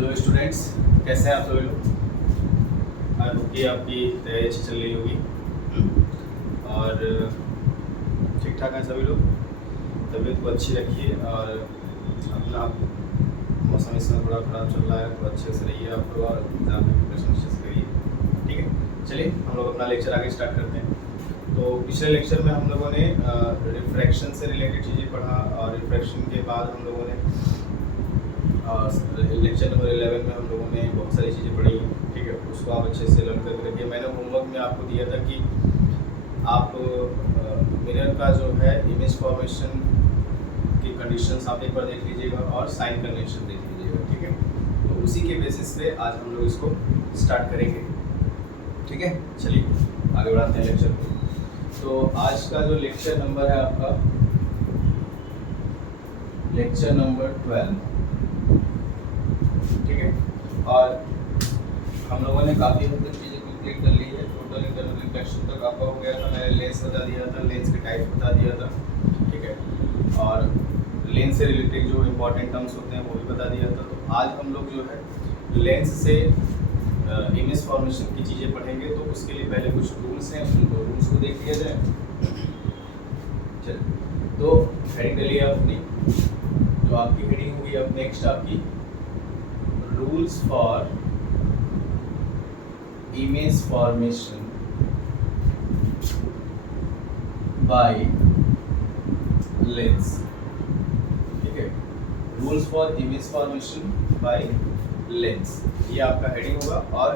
Hello students, कैसे हैं आप सभी लोग। आई होप कि आपकी तैयारी अच्छी चल रही होगी और ठीक ठाक हैं सभी लोग। तबीयत को अच्छी रखिए और अपना मौसम इस समय थोड़ा ख़राब चल रहा है तो अच्छे से रहिए आप लोग और एग्ज़ाम में प्रिपरेशन अच्छे से करिए। ठीक है, चलिए हम लोग अपना लेक्चर आगे स्टार्ट करते हैं। तो पिछले लेक्चर में हम लोगों ने रिफ्रैक्शन से रिलेटेड चीज़ें पढ़ा और रिफ्रैक्शन के बाद हम लोगों ने लेक्चर नंबर 11 में हम लोगों ने बहुत सारी चीज़ें पढ़ी। ठीक है, उसको आप अच्छे से लर्न करके रखिए। मैंने होमवर्क में आपको दिया था कि आप मिरर का जो है इमेज फॉर्मेशन की कंडीशंस आप एक बार देख लीजिएगा और साइन कन्वेंशन देख लीजिएगा। ठीक है, तो उसी के बेसिस पे आज हम लोग इसको स्टार्ट करेंगे। ठीक है, चलिए आगे बढ़ाते हैं लेक्चर को। तो आज का जो लेक्चर नंबर है आपका लेक्चर नंबर 12। ठीक है, और हम लोगों ने काफ़ी हद तक चीज़ें कंप्लीट कर ली है। टोटल इंटरनल रिफ्लेक्शन तक आपका हो गया था। मैंने लेंस बता दिया था, लेंस के टाइप बता दिया था। ठीक है, और लेंस से रिलेटेड जो इम्पोर्टेंट टर्म्स होते हैं वो भी बता दिया था। तो आज हम लोग जो है लेंस से इमेज फॉर्मेशन की चीज़ें पढ़ेंगे। तो उसके लिए पहले कुछ रूल्स हैं, उनको रूल्स को देख लिया जाए। चलिए, तो हेडिंग कर लिया अपनी, जो आपकी हेडिंग होगी अब नेक्स्ट आपकी rules for image formation by lens. ठीक है, rules for image formation by lens, ये आपका हेडिंग होगा। और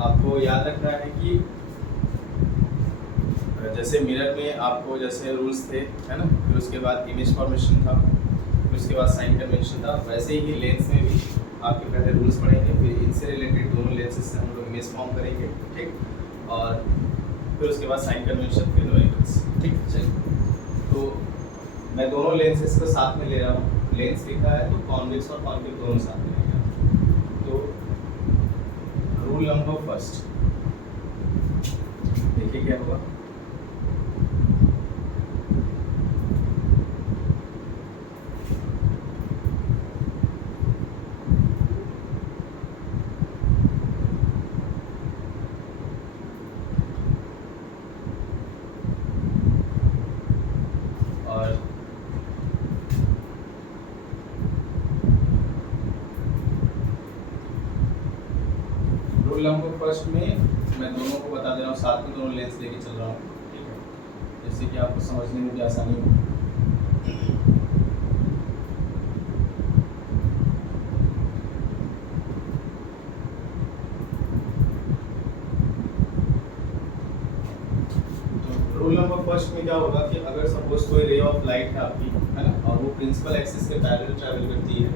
आपको याद रखना है कि जैसे मिरर में आपको जैसे रूल्स थे, है ना, फिर उसके बाद इमेज फॉर्मेशन था, फिर उसके बाद साइन कन्वेंशन था, वैसे ही लेंस में भी आपके पहले रूल्स पढ़ेंगे, फिर इनसे रिलेटेड दोनों लेंसेज से हम लोग इमेज फॉर्म करेंगे। ठीक, और फिर उसके बाद साइन कन्वेंशन, फिर न्यूमेरिकल्स। ठीक, चलिए, तो मैं दोनों लेंसेज को साथ में ले रहा हूँ। लेंस लिखा है तो कॉन्वेक्स और कॉन्केव दोनों साथ में लेंगे। तो रूल नंबर फर्स्ट देखिए क्या होगा। रूल नंबर फर्स्ट में मैं दोनों को बता दे रहा हूँ, साथ में दोनों लेंस लेके चल रहा हूँ। ठीक है, जिससे कि आपको समझने में भी आसानी हो। तो रूल नंबर फर्स्ट में क्या होगा कि अगर सपोज कोई रे ऑफ लाइट है आपकी, है ना, और वो प्रिंसिपल एक्सिस के पैरेलल ट्रैवल करती है,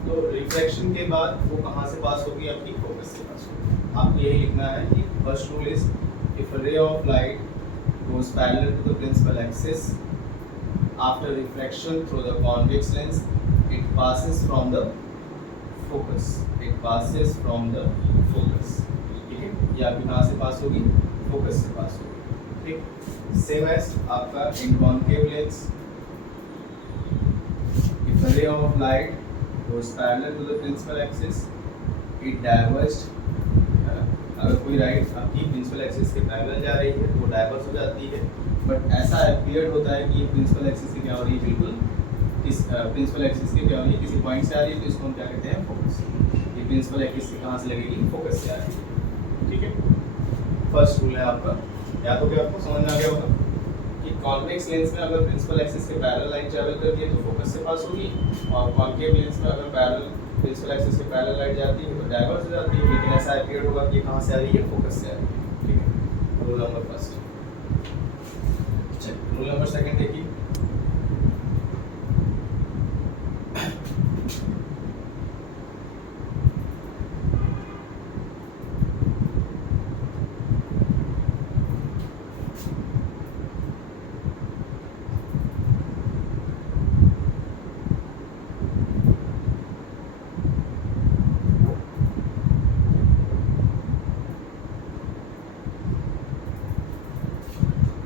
तो रिफ्रैक्शन के बाद वो कहाँ से पास होगी? आपकी फोकस से पास होगी। आपको यही लिखना है कि first rule is if a ray of light goes parallel to the principal axis after refraction through the convex lens it passes from the focus ठीक है, ये आपकी कहाँ से पास होगी? फोकस से पास होगी। ठीक, सेम एज आपका in concave lens if a ray of light goes parallel to the principal axis it diverged। अगर कोई राइट आपकी प्रिंसिपल एक्सिस के पैरेलल जा रही है तो वो डाइवर्स हो जाती है, बट ऐसा अपीयर्ड होता है कि ये प्रिंसिपल एक्सिस की क्या हो रही है? बिल्कुल इस प्रिंसिपल एक्सिस की क्या हो रही है? किसी पॉइंट से आ रही है, तो इसको हम क्या कहते हैं? फोकस। ये प्रिंसिपल एक्सिस कहाँ से लगेगी? फोकस से आ रही है। ठीक है, फर्स्ट रूल है आपका, याद हो गया? आपको समझ में आ गया होगा कि कॉन्वेक्स लेंस में अगर प्रिंसिपल एक्सिस के पैरेलल लाइट ट्रैवल करती है तो फोकस से पास होगी, और कॉन्केव लेंस में अगर प्रिंसिपल एक्सिस के पैरेलल लाइट जाती है तो डाइवर्स हो जाती है, लेकिन ऐसा अपीयर होगा कि कहाँ से आ रही है? फोकस से आ रही है। ठीक है, रूल नंबर फर्स्ट। चलिए, रूल नंबर सेकंड देखिए।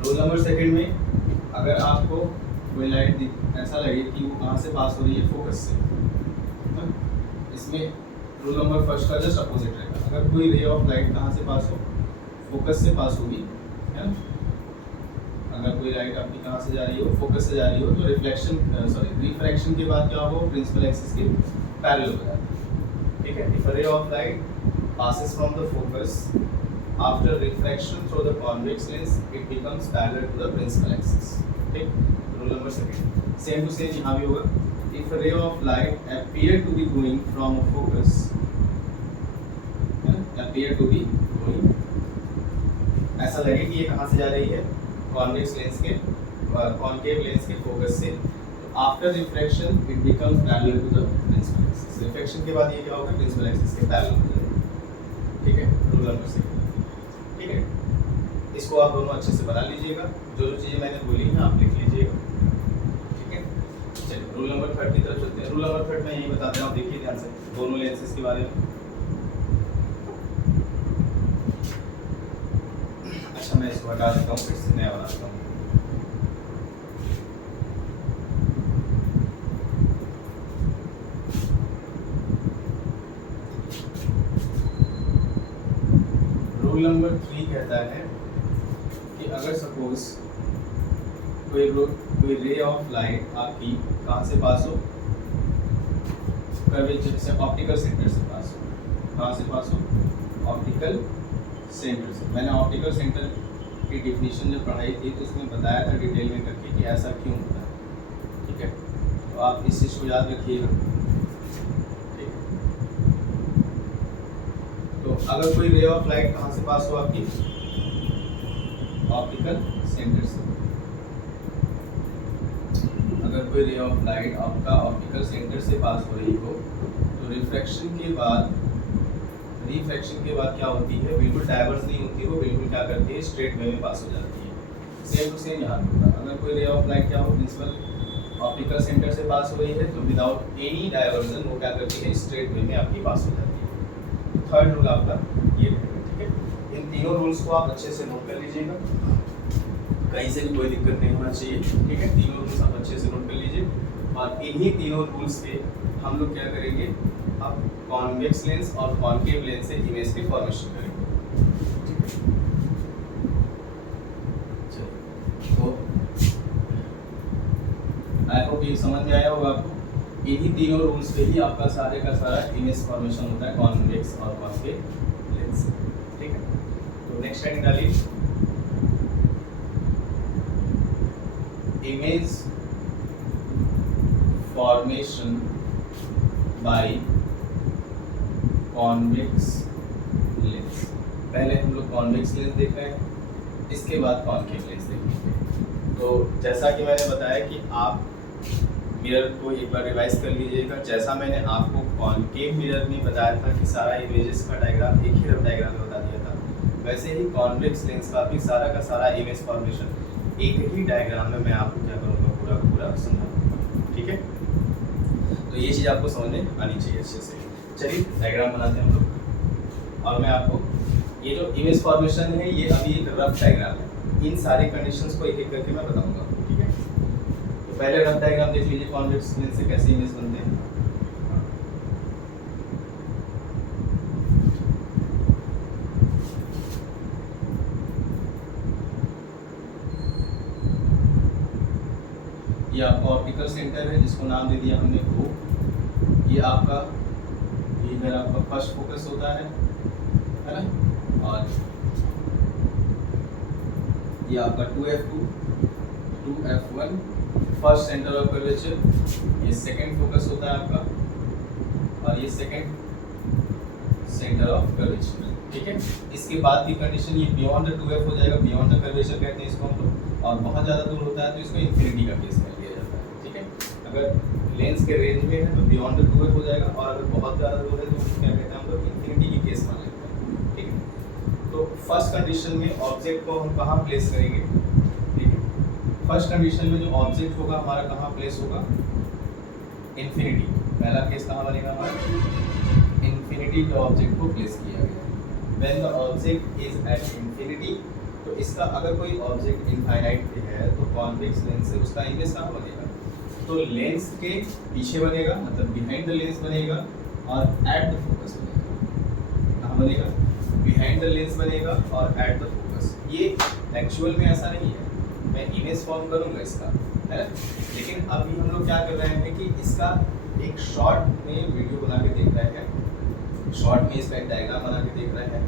रूल नंबर सेकंड में अगर आपको कोई लाइट ऐसा लगे कि वो कहाँ से पास हो रही है? फोकस से। इसमें रूल नंबर फर्स्ट का जस्ट अपोजिट रहेगा। अगर कोई रे ऑफ लाइट कहाँ से पास हो, फोकस से पास होगी, है ना। अगर कोई लाइट आपकी कहाँ से जा रही हो, फोकस से जा रही हो, तो रिफ्रैक्शन के बाद क्या हो, प्रिंसिपल एक्सिस के पैरेलल हो जाता है, ठीक है। If a ray of light passes from the focus after refraction through the convex lens, it becomes parallel to the principal axis, ठीक। Rule number second same to same यहाँ भी होगा। if a ray of light appear to be going from a focus, appear to be going, ऐसा लगे कि ये कहाँ से जा रही है, कॉन्वेक्स लेंस के कॉनकेव लेंस के फोकस से, after refraction it becomes parallel to the principal axis. Refraction के बाद ये क्या होगा, प्रिंसिपल एक्सिस के पैरेलल हो जाएगा, ठीक है। रूल नंबर सेकंड, ठीक है। इसको आप दोनों अच्छे से बना लीजिएगा, जो जो चीज़ें मैंने बोली हैं आप लिख लीजिएगा, ठीक है। चलिए रूल नंबर थर्ड की तरफ चलते हैं। रूल नंबर थर्ड में यही बताते हैं, आप देखिए ध्यान से दोनों लेंसेज के बारे में। अच्छा मैं इसको हटा देता हूँ, फिर से नया बनाता हूँ। रूल नंबर 3 कहता है कि अगर सपोज कोई रे ऑफ लाइट आपकी कहाँ से पास हो, कर्वेचर से, ऑप्टिकल सेंटर से पास हो। कहाँ से पास हो, ऑप्टिकल सेंटर से। मैंने ऑप्टिकल सेंटर की डिफिनीशन जब पढ़ाई थी तो उसमें बताया था डिटेल में करके कि ऐसा क्यों होता है, ठीक है। तो आप इस चीज़ को याद रखिएगा, ठीक है। तो अगर कोई रे ऑफ लाइट कहाँ से पास हो आपकी, ऑप्टिकल सेंटर से, अगर कोई रे ऑफ लाइट आपका ऑप्टिकल सेंटर से पास हो रही हो तो रिफ्रैक्शन के बाद क्या होती है, बिल्कुल डाइवर्स नहीं होती हो, बिल्कुल क्या करती है, स्ट्रेट वे में पास हो जाती है। सेम टू सेम यहाँ पे होगा। अगर कोई रे ऑफ लाइट क्या हो, प्रिंसिपल ऑप्टिकल सेंटर से पास हो रही है तो विदाउट एनी डाइवर्जन वो क्या करती है, स्ट्रेट वे में आपकी पास हो जाती है। थर्ड रूल आपका ये है, ठीक है। इन तीनों रूल्स को आप अच्छे से नोट कर लीजिएगा, कहीं से भी कोई दिक्कत नहीं होना चाहिए, ठीक है। तीनों रूल्स आप अच्छे से नोट कर लीजिए और इन्हीं तीनों रूल्स पे हम लोग क्या करेंगे, अब कॉन्वेक्स लेंस और कॉनकेव लेंस से इमेज की फॉर्मेशन करेंगे, ठीक है। तो आई होप ये समझ में आया होगा आपको। इन्हीं तीनों रूल्स पे ही आपका सारे का सारा इमेज फॉर्मेशन होता है कॉन्वेक्स और कॉनकेव लेंस, ठीक है। तो नेक्स्ट हेडिंग डालिए, image formation by convex lens. पहले हम लोग कॉन्वेक्स लेंस देख रहे हैं, इसके बाद कॉनकेव लेंस देखेंगे। तो जैसा कि मैंने बताया कि आप मिरर को एक बार रिवाइज कर लीजिएगा। जैसा मैंने आपको कॉनकेव मिरर में बताया था कि सारा इमेजेस का डायग्राम एक ही रफ डायग्राम में बता दिया था, वैसे ही कॉन्वेक्स लेंस का भी सारा का सारा इमेज फॉर्मेशन एक ही डायग्राम में मैं आपको क्या करूँगा, पूरा का पूरा समझाऊंगा, ठीक है। तो ये चीज़ आपको समझ में आनी चाहिए अच्छे से। चलिए डायग्राम बनाते हैं हम लोग, और मैं आपको ये जो इमेज फॉर्मेशन है ये अभी एक रफ डायग्राम है, इन सारे कंडीशंस को एक एक करके मैं बताऊंगा, ठीक है। तो पहले रफ डायग्राम देख लीजिए, कॉन्वेक्स लेंस से कैसे इमेज बनते हैं। ये आपका ऑप्टिकल सेंटर है जिसको नाम दे दिया हमने O। ये आपका इधर आपका फर्स्ट फोकस होता है ना, और ये आपका 2F2 2F1 first centre of curvature, ये सेकंड फोकस होता है आपका, और ये सेकंड सेंटर ऑफ कर्वेचर, ठीक है। इसके बाद की कंडीशन ये बियॉन्ड द 2F हो जाएगा, बियॉन्ड द कर्वेचर कहते हैं इसको हम लोग, और बहुत ज़्यादा दूर होता है तो इसको इन्फिनिटी का केस कर लिया जाता है, ठीक है। अगर लेंस के रेंज में है तो बियॉन्ड द 2F हो जाएगा, और अगर बहुत ज़्यादा दूर है तो उसको क्या कहते हैं हम लोग, इन्फिनिटी की केस मान लेते हैं, ठीक है। तो फर्स्ट कंडीशन में ऑब्जेक्ट को हम कहाँ प्लेस करेंगे, ठीक है। फर्स्ट कंडीशन में जो ऑब्जेक्ट होगा हमारा कहाँ प्लेस होगा, इन्फिनिटी। पहला केस कहाँ बनेगा हमारा, इन्फिनिटी के ऑब्जेक्ट को प्लेस किया गया। When the object is at infinity, तो इसका अगर कोई ऑब्जेक्ट इनफाइनाइट पे है तो कॉन्वेक्स लेंस से उसका इमेज कहाँ बनेगा, तो लेंस के पीछे बनेगा, मतलब बिहाइंड द लेंस बनेगा, और एट द फोकस बनेगा। कहाँ बनेगा? बिहाइंड द लेंस बनेगा और एट द फोकस। ये एक्चुअल में ऐसा नहीं है, मैं इमेज फॉर्म करूंगा इसका, है ना, लेकिन अभी हम लोग क्या कर रहे हैं कि इसका एक शॉर्ट में वीडियो बना के देख रहे हैं, शॉर्ट में इसका एक डायग्राम बना के देख रहे हैं,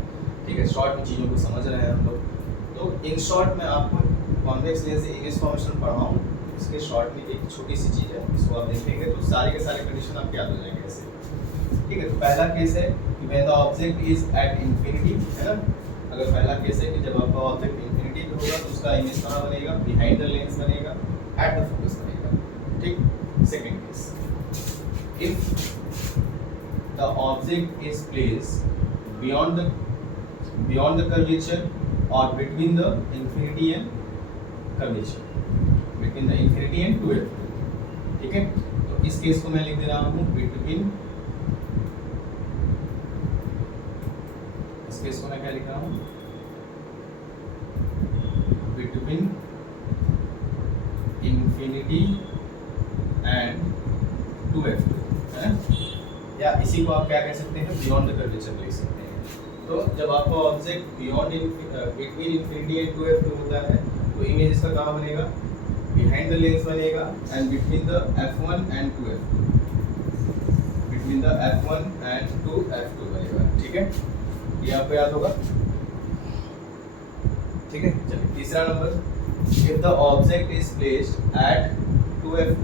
ठीक है, शॉर्ट में चीज़ों को समझ रहे हैं हम लोग। तो इन शॉर्ट में आपको कॉन्वेक्स लेंस से इमेज फॉर्मेशन पढ़ाऊँ, इसके शॉर्ट में एक छोटी सी चीज़ है, इसको आप देखेंगे तो सारे के सारे कंडीशन आपके याद हो जाएंगे ऐसे, ठीक है। तो पहला केस है कि when the object is at infinity, है ना, अगर पहला केस है कि जब आपका ऑब्जेक्ट इंफिनिटी पे होगा तो उसका इमेज कहाँ बनेगा? बिहाइंड द लेंस बनेगा, एट द फोकस बनेगा, ठीक। Second case, if the object is placed beyond the curvature और between the infinity and curvature, between the infinity and 2f, ठीक है। तो इस केस को मैं लिख दे रहा हूँ बिटवीन, इस केस को मैं क्या लिख रहा हूँ? बिटवीन इंफिनिटी एंड 2f2, है ना, या इसी को आप क्या कह सकते हैं? बियॉन्ड द कर्वेचर लिख सकते हैं। तो जब आपका object beyond between infinity and 2f2 होता है तो इमेज इसका कहाँ बनेगा? बिहाइंड द लेंस बनेगा and between the f1 and 2f2, between the f1 and 2f2 बनेगा, ठीक है, ये आपको याद होगा, ठीक है। चलिए तीसरा number, if the object is placed at 2f2,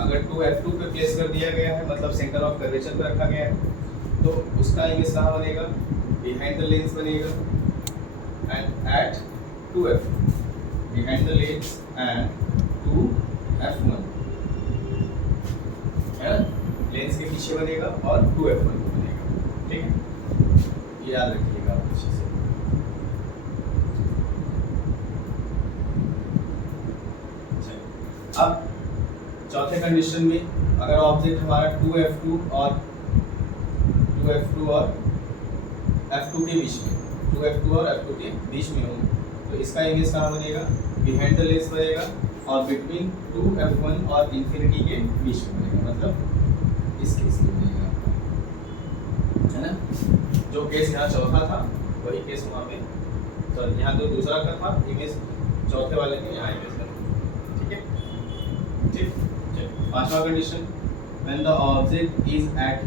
अगर 2f2 पे प्लेस कर दिया गया है, मतलब सेंटर ऑफ कर्वेचर पे रखा गया है, तो उसका इमेज कहाँ बनेगा? बिहाइंड द लेंस बनेगा and at 2f2, behind the lens and 2f1, है ना, लेंस के पीछे बनेगा और 2f1 बनेगा, ठीक है, ये याद रखिएगा आप अच्छे से। अब चौथे कंडीशन में अगर ऑब्जेक्ट हमारा 2f2 और f2 के बीच में, 2f2 और f2 के बीच में हो तो इसका इमेज कहाँ बनेगा? बिहाइंड द लेंस बनेगा और बिटवीन 2f1 और इंफिनिटी के बीच में बनेगा, मतलब इस केस में बनेगा, है ना। जो केस यहाँ चौथा था वही केस वहाँ पे, तो यहाँ तो दूसरा का था इमेज, चौथे वाले में यहाँ इमेज बनेगा, ठीक है, ठीक। चलिए पांचवा condition, when the object is at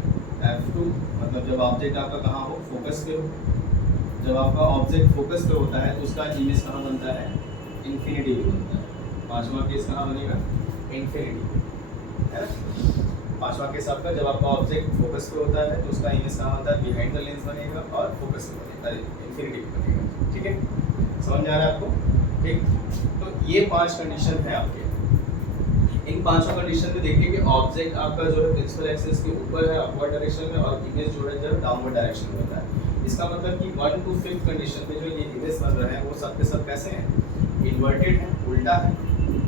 f2, मतलब जब ऑब्जेक्ट आपका कहाँ हो? फोकस पे हो। जब आपका ऑब्जेक्ट फोकस पे होता है तो उसका इमेज कहाँ बनता है? इंफिनिटी पे बनता है। पांचवा केस कहाँ बनेगा? इंफिनिटी, है ना। पांचवा केस आपका जब आपका ऑब्जेक्ट फोकस पे होता है तो उसका इमेज कहाँ बनता है? बिहाइंड द लेंस बनेगा और फोकस पे बनेगा, इंफिनिटी पे बनेगा, ठीक है, समझ आ रहा है आपको, ठीक। तो ये 5 कंडीशन है आपके। इन पांचों कंडीशन में देखिए कि ऑब्जेक्ट आपका जो है प्रिंसिपल एक्सिस के ऊपर है अपवर्ड डायरेक्शन में और इमेज जो है डाउनवर्ड डायरेक्शन में होता है। इसका मतलब कि 1 to 5 कंडीशन में जो ये इमेज बन रहे हैं वो सब के सब कैसे हैं? इन्वर्टेड है, उल्टा है।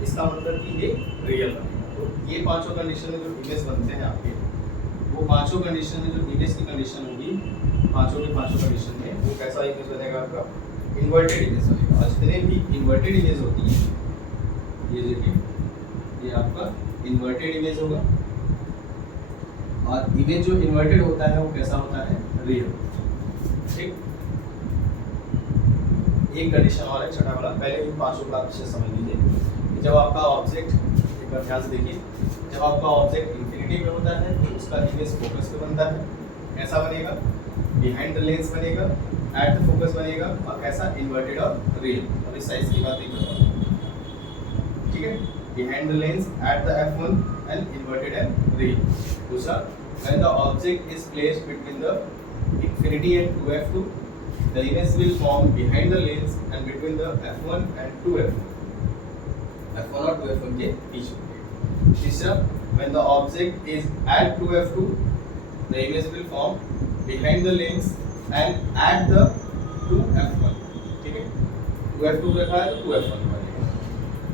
इसका मतलब कि ये रियल बनेगा। तो ये पांचों कंडीशन में जो इमेज बनते हैं आपके, वो पांचों कंडीशन में जो इमेज की कंडीशन होगी, पांचों के पांचों कंडीशन में वो कैसा इमेज बनेगा आपका? इन्वर्टेड इमेज बनेगा। और जितने भी इन्वर्टेड इमेज होती है, ये देखिए, ये आपका इन्वर्टेड इमेज होगा। और इमेज जो इन्वर्टेड होता है वो कैसा होता है? रियल, ठीक। एक कंडीशन और है छठा वाला, पहले इन पांचों को आप अच्छे से समझ लीजिए। जब आपका ऑब्जेक्ट, एक बार ध्यान से देखिए, जब आपका ऑब्जेक्ट इंफिनिटी में होता है तो उसका इमेज फोकस पे बनता है, कैसा बनेगा? बिहाइंड द लेंस बनेगा, एट द फोकस बनेगा, और कैसा? इन्वर्टेड और रियल। अब इस साइज की बात नहीं कर रहा हूँ, ठीक है। Behind the lens at the f1 and inverted and real. दूसरा, when the object is placed between the infinity and 2f2, the image will form behind the lens and between the f1 and 2f1. f1 और 2f1 के बीच में। तीसरा, when the object is at 2f2, the image will form behind the lens and at the 2f1. ठीक है, 2f2 रखा है तो 2f1 बनेगा।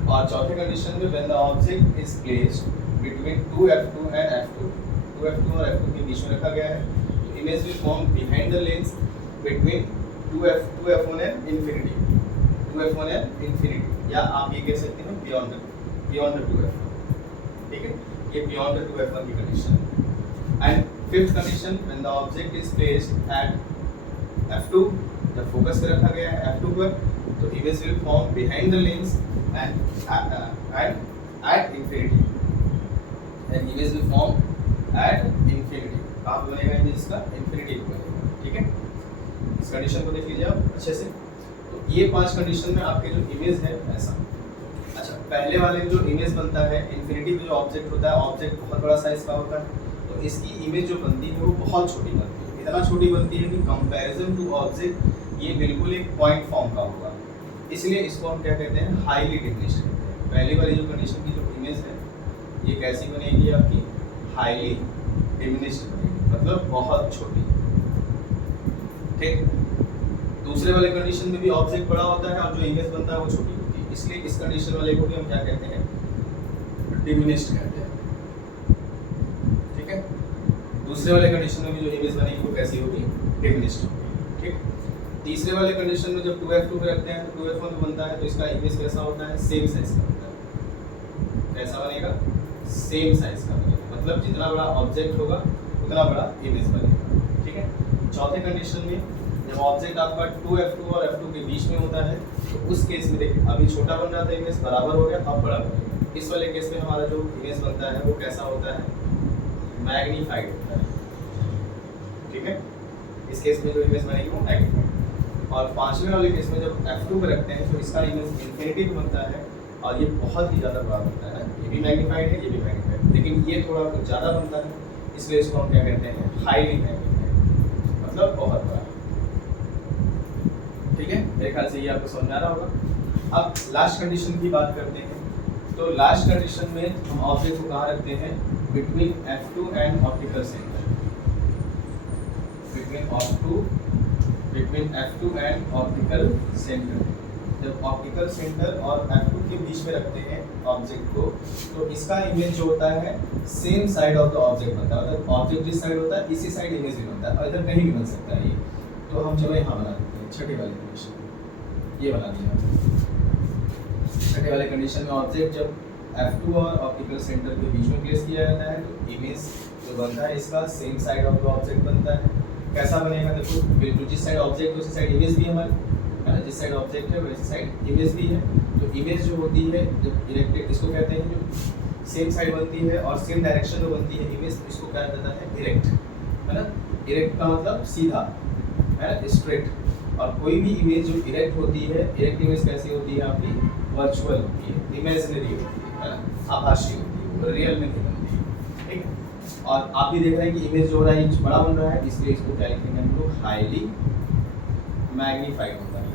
और चौथे कंडीशन में when the object is placed between 2f2 and f2, 2f2 और f2 के बीच में रखा गया है, तो image will form behind the lens between 2f1 and infinity, 2f1 and infinity, या आप ये कह सकते हैं beyond the 2f1, ठीक है। ये beyond the 2f1 की कंडीशन है। And fifth condition, when the object is placed at f2, जब फोकस पे रखा गया है f2 पर, तो image will form behind the lens and at infinity, and image will form at infinity. कहाँ पे बनेगा इमेज इसका? इंफिनिटी पे बनेगा। ठीक है, इस कंडीशन को देख लीजिए आप अच्छे से। तो ये 5 कंडीशन में आपके जो इमेज है ऐसा। अच्छा, पहले वाले में जो इमेज बनता है इंफिनिटी पे, जो ऑब्जेक्ट होता है, ऑब्जेक्ट बहुत बड़ा साइज का होता है, तो इसकी इमेज जो बनती है वो बहुत छोटी बनती है। इतना छोटी बनती है कि कंपैरिजन टू ऑब्जेक्ट ये बिल्कुल एक पॉइंट फॉर्म का होगा, इसलिए इसको हम क्या कहते हैं? हाईली डिमिनिश्ड कहते हैं। पहली वाली जो कंडीशन की जो इमेज है ये कैसी बनेगी आपकी? हाईली डिमिनिश्ड बनेगी, मतलब बहुत छोटी। ठीक, दूसरे वाले कंडीशन में भी ऑब्जेक्ट बड़ा होता है और जो इमेज बनता है वो छोटी होती है, इसलिए इस कंडीशन वाले को भी हम क्या कहते हैं? डिमिनिश्ड कहते हैं। ठीक है, दूसरे वाले कंडीशन में भी जो इमेज बनेगी वो कैसी होगी? डिमिनिश्ड होगी। ठीक, तीसरे वाले कंडीशन में जब 2f2 पे रखते हैं तो 2f1 बनता है, तो इसका इमेज कैसा होता है? सेम साइज का होता है। कैसा बनेगा? सेम साइज का बनेगा, मतलब जितना बड़ा ऑब्जेक्ट होगा उतना बड़ा इमेज बनेगा। ठीक है, चौथे कंडीशन में जब ऑब्जेक्ट आपका 2f2 और f2 के बीच में होता है, तो उस केस में देखिए अभी छोटा बन रहा था इमेज, बराबर हो गया, अब बड़ा बनेगा। इस वाले केस में हमारा जो इमेज बनता है वो कैसा होता है? मैग्नीफाइड होता है। ठीक है, इस केस में जो इमेज बनेगी वो मैग्नीफाइड। और पांचवें वाले केस में जब f2 पे रखते हैं तो इसका इमेज इंफिनिटी पे बनता है और ये बहुत ही ज़्यादा बड़ा बनता है। ये भी मैग्नीफाइड है, ये भी मैग्नीफाइड है, लेकिन ये थोड़ा कुछ ज़्यादा बनता है, इसलिए इसको हम क्या कहते हैं? हाईली मैग्नीफाइड, मतलब बहुत बड़ा। ठीक है, मेरे ख्याल से ये आपको समझ आ रहा होगा। अब लास्ट कंडीशन की बात करते हैं। तो लास्ट कंडीशन में हम ऑब्जेक्ट को कहाँ रखते हैं? Between f2 and optical centre. Between f2 and optical centre. जब ऑप्टिकल सेंटर और f2 के बीच में रखते हैं ऑब्जेक्ट को, तो इसका इमेज जो होता है same side of the object बनता है, मतलब ऑब्जेक्ट जिस साइड होता है इसी साइड इमेज भी बनता है, और इधर कहीं भी बन सकता है ये। तो हम चलो यहाँ बना देते हैं छठी वाली कंडीशन, ये बना दिया। छठे वाले कंडीशन में ऑब्जेक्ट जब f2 और ऑप्टिकल सेंटर के बीच में प्लेस किया जाता है तो इमेज जो बनता है इसका same side of the object बनता है। कैसा बनेगा? देखो, बिल्कुल जिस साइड ऑब्जेक्ट है उसी साइड इमेज भी हमारी है ना, जिस साइड ऑब्जेक्ट है वैसी साइड इमेज भी है। तो इमेज जो होती है जब इरेक्टेड, इसको कहते हैं जो सेम साइड बनती है और सेम डायरेक्शन में बनती है इमेज, इसको कहा जाता है इरेक्ट, है ना। इरेक्ट का मतलब सीधा, है ना, स्ट्रेट। और कोई भी इमेज जो इरेक्ट होती है, इरेक्ट इमेज कैसी होती है आपकी? वर्चुअल होती है, इमेजिनरी होती है ना, आभासी होती है, रियल में नहीं बनती है। ठीक है, और आप भी देख रहे हैं कि इमेज जो हो रहा है ये बड़ा बन रहा है, इसलिए इसको क्या लिखेंगे हम लोग? हाईली मैग्नीफाइड होता है।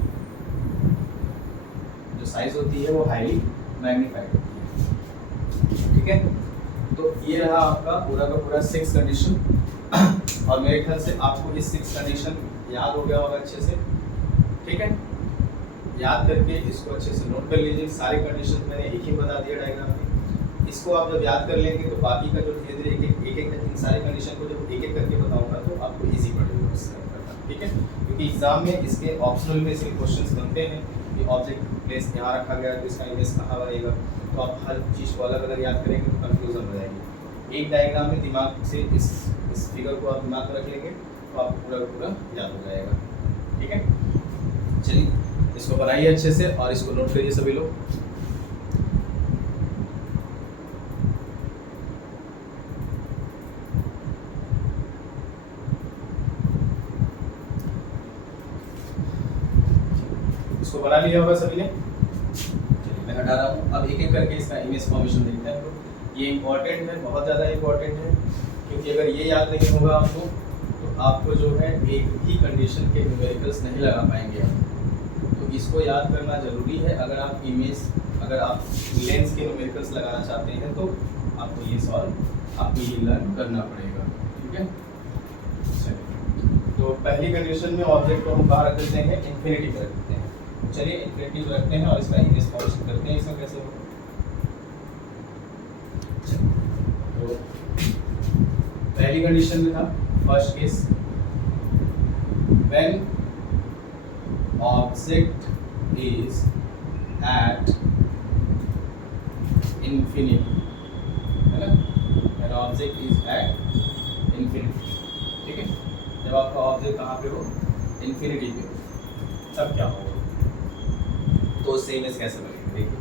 जो साइज होती है वो हाईली मैग्नीफाइड होती है। ठीक है, तो ये रहा आपका पूरा का पूरा 6 कंडीशन। और मेरे ख्याल से आपको ये 6 कंडीशन याद हो गया होगा अच्छे से। ठीक है, याद करके इसको अच्छे से नोट कर लीजिए। सारे कंडीशन मैंने एक ही बता दिया डायग्राम में। इसको आप जब याद कर लेंगे तो बाकी का जो धीरे धीरे एक इन सारे कंडीशन को जब एक एक करके बताऊंगा तो आपको इजी पड़ेगा उससे करना। ठीक है, क्योंकि एग्जाम में इसके ऑप्शनल में इसके क्वेश्चंस बनते हैं कि ऑब्जेक्ट प्लेस यहाँ रखा गया है तो इसका इमेज कहाँ बनेगा। तो आप हर चीज़ को अलग अलग याद करेंगे तो कन्फ्यूजन हो जाएगी। एक डायग्राम में दिमाग से इस फिगर को आप दिमाग में रख लेंगे तो आपको पूरा पूरा याद हो जाएगा। ठीक है, चलिए इसको बनाइए अच्छे से और इसको नोट करिए सभी लोग। इसको बना लिया होगा सभी ने। चलिए मैं हटा रहा हूँ। अब एक एक करके इसका इमेज फॉर्मेशन देखते हैं। तो ये इम्पोर्टेंट है, बहुत ज़्यादा इम्पोर्टेंट है, क्योंकि अगर ये याद नहीं होगा आपको तो आपको जो है एक ही कंडीशन के न्यूमेरिकल्स नहीं लगा पाएंगे आप। तो इसको याद करना ज़रूरी है। अगर आप लेंस के न्यूमेरिकल्स लगाना चाहते हैं तो आपको ये सॉल्व आपको ये लर्न करना पड़ेगा। ठीक है, चलिए तो पहली कंडीशन में ऑब्जेक्ट को हम कहाँ रख देते हैं? इन्फिनिटी पर रख देते हैं। चलिए इन्फिनिटी पर रखते हैं और इसका इमेज फॉर्मेशन करते हैं। इसका कैसे होगा? तो पहली कंडीशन में था first case, when object is at infinity, है ना, when object is at infinity, ठीक है। जब आपका ऑब्जेक्ट कहाँ पे हो, इन्फिनिटी पे हो, तब क्या होगा, तो उससे इमेज कैसे बनेगी, देखिए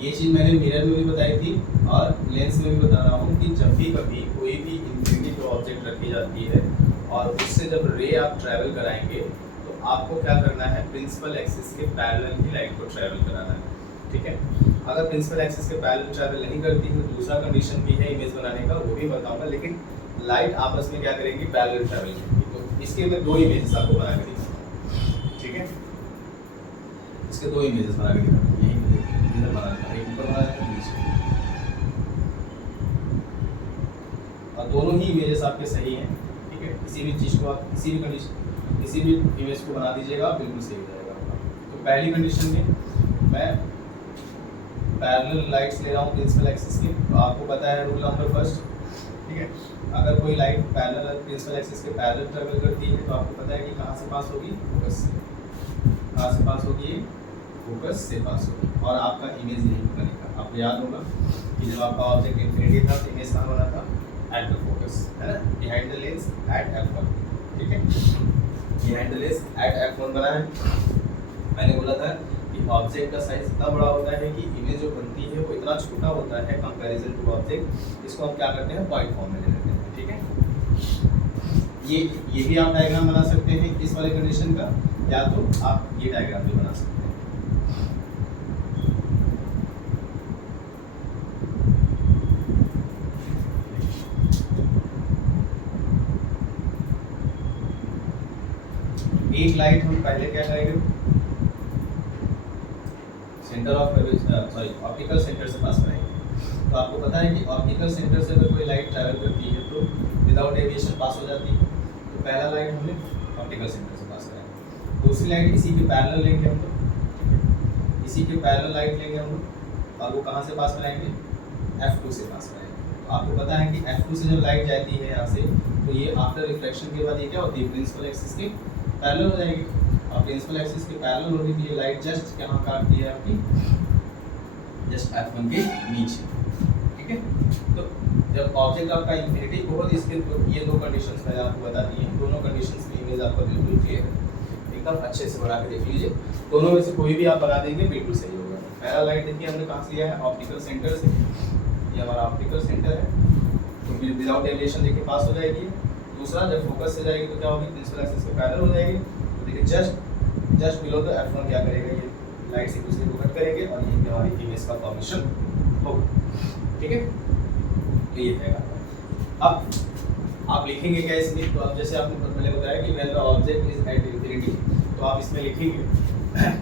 ये चीज़ मैंने मिरर में भी बताई थी और लेंस में भी बता रहा हूँ कि जब भी कभी कोई भी इन्फिनिटी पे ऑब्जेक्ट रखी जाती है और उससे जब रे आप ट्रैवल कराएंगे तो आपको क्या करना है, प्रिंसिपल एक्सिस के पैरेलल ही लाइट को ट्रैवल कराना है, ठीक है। अगर प्रिंसिपल एक्सिस के पैरेलल ट्रैवल नहीं करती है तो दूसरा कंडीशन भी है इमेज बनाने का, वो भी बताऊंगा, लेकिन लाइट आपस में क्या करेंगी, पैरेलल ट्रैवल करेंगी। तो इसके मैं 2 इमेजेस आपको बना के दिखाऊंगा, ठीक है। इसके 2 इमेजेस बना के दिखाऊंगा, यही इधर बना था, एक ऊपर बना था, नीचे, और दोनों ही इमेजेस आपके सही हैं, ठीक है। किसी भी चीज़ को आप किसी भी कंडीशन, किसी भी इमेज को बना दीजिएगा, बिल्कुल सही हो जाएगा। तो पहली कंडीशन में मैं पैरेलल लाइट्स ले रहा हूँ प्रिंसिपल एक्सिस की, तो आपको पता है रूल नंबर फर्स्ट, ठीक है। अगर कोई लाइट पैरेलल प्रिंसिपल एक्सिस के पैरेलल ट्रैवल करती है तो आपको पता है कि कहाँ से पास होगी, फोकस से, कहाँ से पास होगी, फोकस से पास होगी, और आपका इमेज यहीं बनेगा। आपको याद होगा कि जब आपका ऑब्जेक्ट इन्फिनिटी था तो इमेज कहाँ बना था, एट द फोकस, है ना, behind the lens eight f1, ठीक है। Behind the lens eight f1 बना है। मैंने बोला था कि ऑब्जेक्ट का साइज इतना बड़ा होता है कि इमेज जो बनती है वो इतना छोटा होता है कंपैरिजन टू ऑब्जेक्ट। इसको हम क्या करते हैं, पॉइंट फॉर्म में ले लेते हैं, ठीक है। ये भी आप डायग्राम बना सकते हैं इस वाले कंडीशन का, या तो आप ये डायग्राम भी बना सकते हैं। एक लाइट हम पहले क्या करेंगे, सेंटर ऑफ ऑप्टिकल सेंटर से पास कराएंगे। तो आपको पता है कि ऑप्टिकल सेंटर से अगर कोई लाइट ट्रैवल करती है तो विदाउट डेविएशन पास हो जाती है। तो पहला लाइट हमने ऑप्टिकल सेंटर से पास कराएंगे, दूसरी लाइट इसी के पैरेलल लेंगे हम लोग, इसी के पैरेलल लाइट लेंगे हम लोग, और वो कहाँ से पास कराएंगे, F2 से पास कराएंगे। तो आपको पता है कि F2 से जब लाइट जाती है यहाँ से, तो ये आफ्टर रिफ्लेक्शन के बाद ये क्या होती है, प्रिंसिपल एक्सिस के पैरेलल हो जाएगी, और प्रिंसिपल एक्सिस के पैरेलल होगी तो ये लाइट जस्ट कहाँ काटती है आपकी, जस्ट F1 के नीचे, ठीक है। तो जब ऑब्जेक्ट आपका इन्फिनिटी को हो, इसके ये 2 कंडीशंस मैंने आपको बता दी हैं, दोनों कंडीशंस में इमेज आपका बिल्कुल क्लियर है, एकदम अच्छे से बना के देख लीजिए। दोनों में से कोई भी आप बना देंगे बिल्कुल सही होगा। पहला लाइट देखिए हमने कहाँ से लिया है, ऑप्टिकल सेंटर से, ये हमारा ऑप्टिकल सेंटर है, तो विदाउट डेविएशन देखिए पास हो जाएगी। दूसरा जब फोकस से जाएगी तो क्या होगी, प्रिंसिपल एक्सिस के पैरेलल हो जाएगी। तो देखिए जस्ट बिलो द F1 क्या करेगा, ये लाइट से दूसरे को कट करेंगे और यहीं पे हमारी इमेज का फॉर्मेशन होगा, ठीक है। तो ये है। अब आप लिखेंगे क्या इसमें, तो अब जैसे आपने पहले बताया कि when the object is at infinity, तो आप इसमें लिखेंगे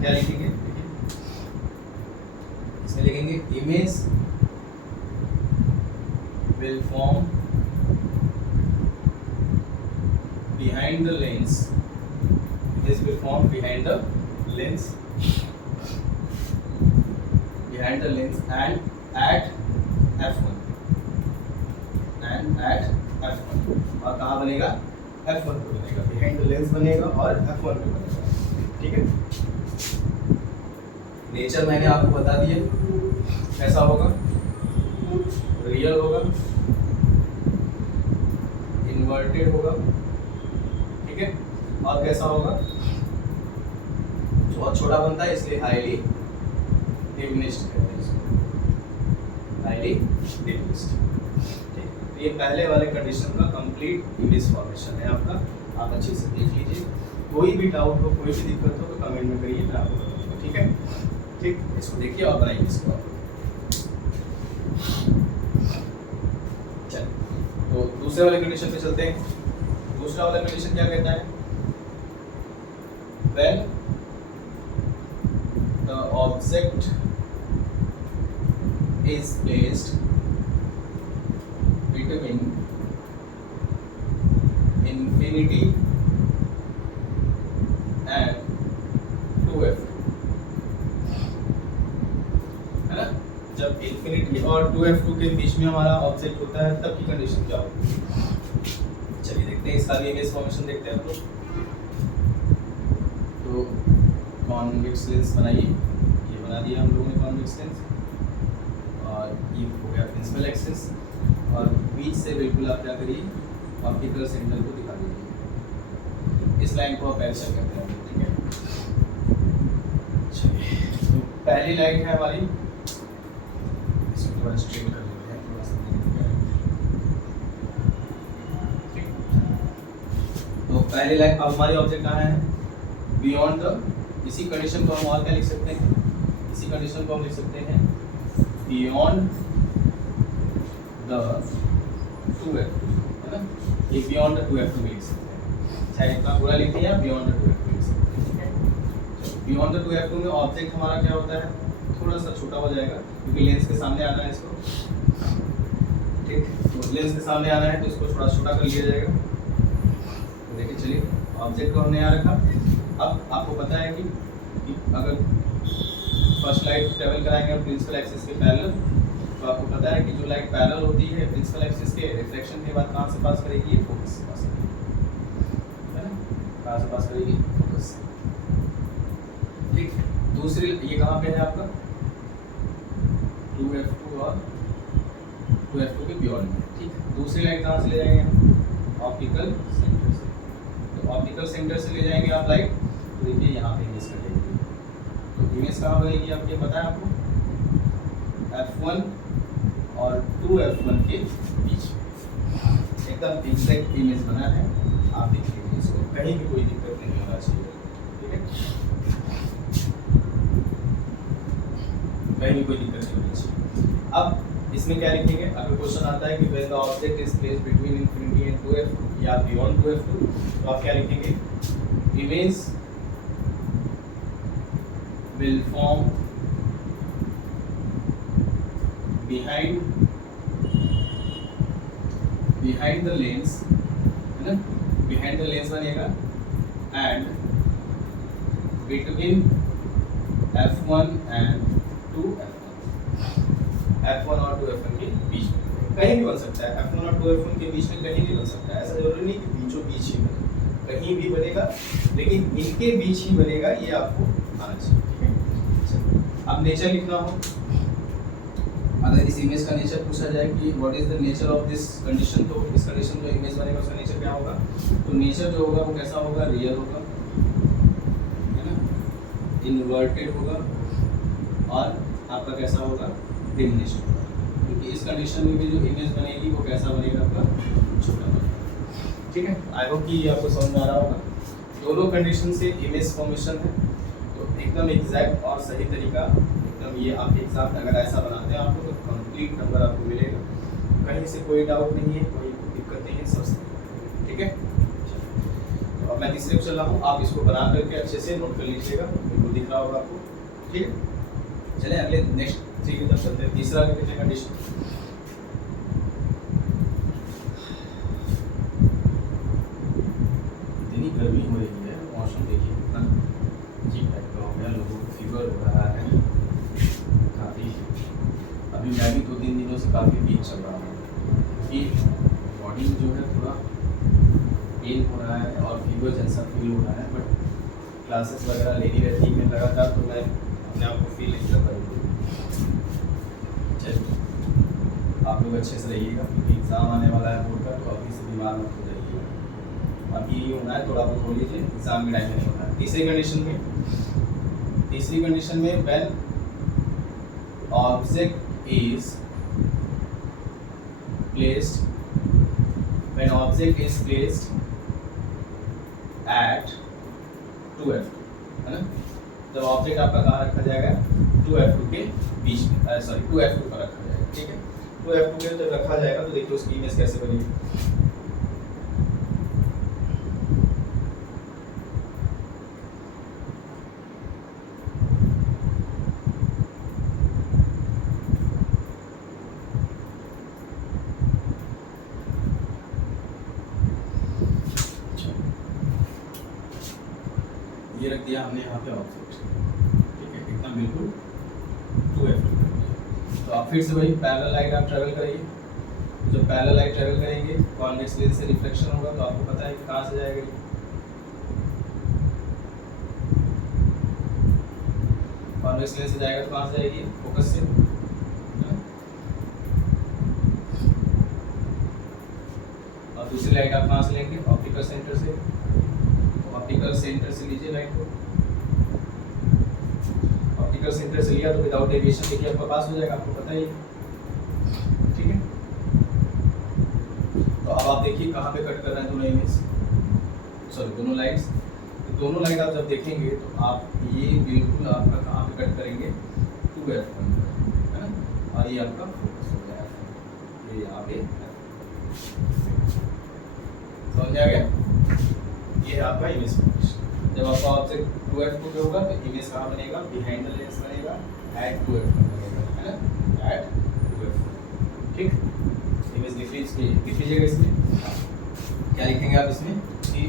क्या लिखेंगे, इसमें लिखेंगे image will form behind the lens, this will form behind the lens and at f1 और कहाँ बनेगा, f1 पे बनेगा, behind the lens बनेगा और f1 पे बनेगा, ठीक है। नेचर मैंने आपको बता दिया कैसा होगा, रियल होगा, इन्वर्टेड होगा, ठीक है, और कैसा होगा, बहुत छोटा बनता है इसलिए हाईली डिमिनिश्ड कहते हैं इसको, हाईली डिमिनिश्ड, ठीक है। ये पहले वाले कंडीशन का कंप्लीट इमेज फॉर्मेशन है आपका, आप अच्छे से देख लीजिए। कोई भी डाउट हो, कोई भी दिक्कत हो तो कमेंट में करिए, मैं आपको बताऊंगा, ठीक है। ठीक, इसको देखिए और बनाइए इसको। चलिए तो दूसरे वाले कंडीशन पे चलते हैं। दूसरा वाला कंडीशन क्या कहता है, when the object is placed between infinity and 2f, है ना। जब infinity और 2f2 के बीच में हमारा ऑब्जेक्ट होता है तब की कंडीशन क्या होगी, चलिए देखते हैं। इसका भी इमेज फॉर्मेशन देखते हैं हम लोग। तो कौन कॉन्वेक्स लेंस बनाइए, ये बना दिया हम लोगों ने कॉन्वेक्स लेंस, और ये हो गया प्रिंसिपल एक्सिस, और बीच से बिल्कुल आप क्या करिए ऑप्टिकल सेंटर को दिखा दीजिए। इस लाइन को आप एल्सर कहते हैं, ठीक है। चलिए, तो पहली लाइन है हमारी, इसको थोड़ा स्ट्रेट कर लेते हैं, थोड़ा सा ठीक। तो पहली लाइन, अब हमारी ऑब्जेक्ट कहाँ है, बियॉन्ड द, इसी कंडीशन को हम और क्या लिख सकते हैं, इसी कंडीशन को हम लिख सकते हैं बियॉन्ड द 2f2, है ना, ये बियॉन्ड द 2f2 लिख सकते हैं, चाहे इतना पूरा लिख दिया, बियॉन्ड द 2f2 लिख सकते हैं, ठीक है। बियॉन्ड द 2f2 में ऑब्जेक्ट हमारा क्या होता है, थोड़ा सा छोटा हो जाएगा क्योंकि लेंस के सामने आना है इसको, ठीक, तो लेंस के सामने आना है तो इसको थोड़ा छोटा कर लिया जाएगा। तो देखिए, चलिए ऑब्जेक्ट को हमने यहाँ रखा। अब आपको पता है कि अगर फर्स्ट लाइट ट्रेवल कराएंगे हम प्रिंसिपल एक्सिस के पैरेलल, तो आपको पता है कि जो लाइट पैरेलल होती है प्रिंसिपल एक्सिस के, रिफ्लेक्शन के बाद कहाँ से पास करेगी, ये फोकस से पास करेगी, है ना, कहाँ से पास करेगी, फोकस से, ठीक। दूसरी ये कहाँ पे है आपका 2f2 और 2f2 के बियॉन्ड में, ठीक। दूसरी लाइट कहाँ से ले जाएंगे हम, ऑप्टिकल सेंटर से, तो ऑप्टिकल सेंटर से ले जाएंगे आप लाइट, तो देखिए यहाँ पे इमेज कर लेंगे, तो इमेज कहाँ बनेगी आप ये पता है आपको, f1 और 2f1 के बीच एकदम एग्जैक्ट इमेज बना है, आप देखिए इसको, कहीं भी कोई दिक्कत नहीं होना चाहिए, ठीक है, कहीं भी कोई दिक्कत नहीं होनी चाहिए। अब इसमें क्या लिखेंगे, अगर क्वेश्चन आता है कि when the object is placed between infinity and 2f2 या बियॉन्ड 2f2, तो आप क्या लिखेंगे, image will form behind the lens, है ना, behind the lens बनेगा, and between f1 and 2f1, f1 और 2f1 के बीच में, कहीं भी बन सकता है, f1 और 2f1 के बीच में कहीं भी बन सकता है, ऐसा जरूरी नहीं कि बीचों बीच ही बने, कहीं भी बनेगा, लेकिन इनके बीच ही बनेगा, ये आपको आना चाहिए, ठीक है। अब नेचर लिखना हो, अगर इस इमेज का नेचर पूछा जाए कि what is the nature of this condition, तो इस कंडीशन जो इमेज बनेगा उसका नेचर क्या होगा, तो नेचर जो होगा वो कैसा होगा, रियल होगा, है ना, इन्वर्टेड होगा, और आपका कैसा होगा, डिमिनिश्ड होगा, क्योंकि इस कंडीशन में भी जो इमेज बनेगी वो कैसा बनेगा, आपका छोटा बनेगा, ठीक है। आई होप कि आपको समझ में आ रहा होगा, दोनों कंडीशन से इमेज फॉर्मेशन है, तो एकदम एग्जैक्ट और सही तरीका, एकदम ये आप एग्जाम अगर ऐसा बनाते हैं आपको तो कंप्लीट नंबर आपको मिलेगा, कहीं से कोई डाउट नहीं है, कोई दिक्कत नहीं है, सब सही, ठीक है। तो अब मैं तीसरे पे चल रहा हूँ, आप इसको बना करके अच्छे से नोट कर लीजिएगा, बिल्कुल दिख रहा होगा आपको, ठीक है। चलिए अगले नेक्स्ट थ्री की तरफ चलते हैं। तीसरा कितने कंडीशन, इतनी गर्मी हो रही है, मौसम देखिए कितना अजीब टाइप का हो गया, लोगों को फीवर हो रहा है काफ़ी, अभी मैं भी 2-3 दिनों से काफ़ी वीक चल रहा हूँ, क्योंकि बॉडी जो है थोड़ा पेन हो रहा है और फीवर जैसा फील हो रहा है, बट क्लासेस वगैरह लेनी रहती है लगातार, तो मैं अपने आप को फील नहीं कर पा रही। चलिए आप लोग अच्छे से रहिएगा, क्योंकि एग्ज़ाम आने वाला है बोर्ड का, तो अभी से बीमार मत हो जाइए, अभी ही होना है, थोड़ा बहुत हो लीजिए, एग्जाम के टाइम में नहीं होना है। तीसरी कंडीशन में when object is placed at 2f2, है ना, जब ऑब्जेक्ट आपका कहाँ रखा जाएगा, 2f2 के बीच में, सॉरी 2f2 पर रखा जाएगा, ठीक है। 2f2 के जब रखा जाएगा तो देखिए उसकी इमेज कैसे बनेगी, ये रख दिया हमने यहाँ पे ऑब्जेक्ट, ठीक है, एकदम बिल्कुल 2f2 कर दिया। तो आप फिर से वही पैरेलल लाइट आप ट्रेवल करिए, जब पैरेलल लाइट ट्रेवल करेंगे कॉन्वेक्स लेंस से रिफ्लेक्शन होगा, तो आपको पता है कि कहाँ से जाएगा, कॉन्वेक्स लेंस से जाएगा तो कहाँ से जाएगी, फोकस से, और दूसरी लाइट आप कहाँ से लेंगे, ऑप्टिकल सेंटर से। ऑप्टिकल सेंटर से लीजिए लाइट को, ऑप्टिकल सेंटर से लिया तो विदाउट डेविएशन देखिए आपका पास हो जाएगा, आपको पता ही है, ठीक है। तो अब आप देखिए कहाँ पे कट कर रहे हैं दोनों इमेज, सॉरी दोनों लाइट्स। तो दोनों लाइट आप जब देखेंगे तो आप ये बिल्कुल आपका कहाँ पे कट करेंगे, 2f1 है ना, और ये आपका फोकस हो गया f1, ये यहाँ पे समझ आ गया। ये है आपका इमेज फोकस। जब आपका ऑब्जेक्ट 2f2 पे होगा तो इमेज कहाँ बनेगा, बिहाइंड द लेंस बनेगा, एट 2f1 बनेगा, है ना, एट 2f1, ठीक। इमेज लिख लीजिएगा इसमें, क्या लिखेंगे आप इसमें कि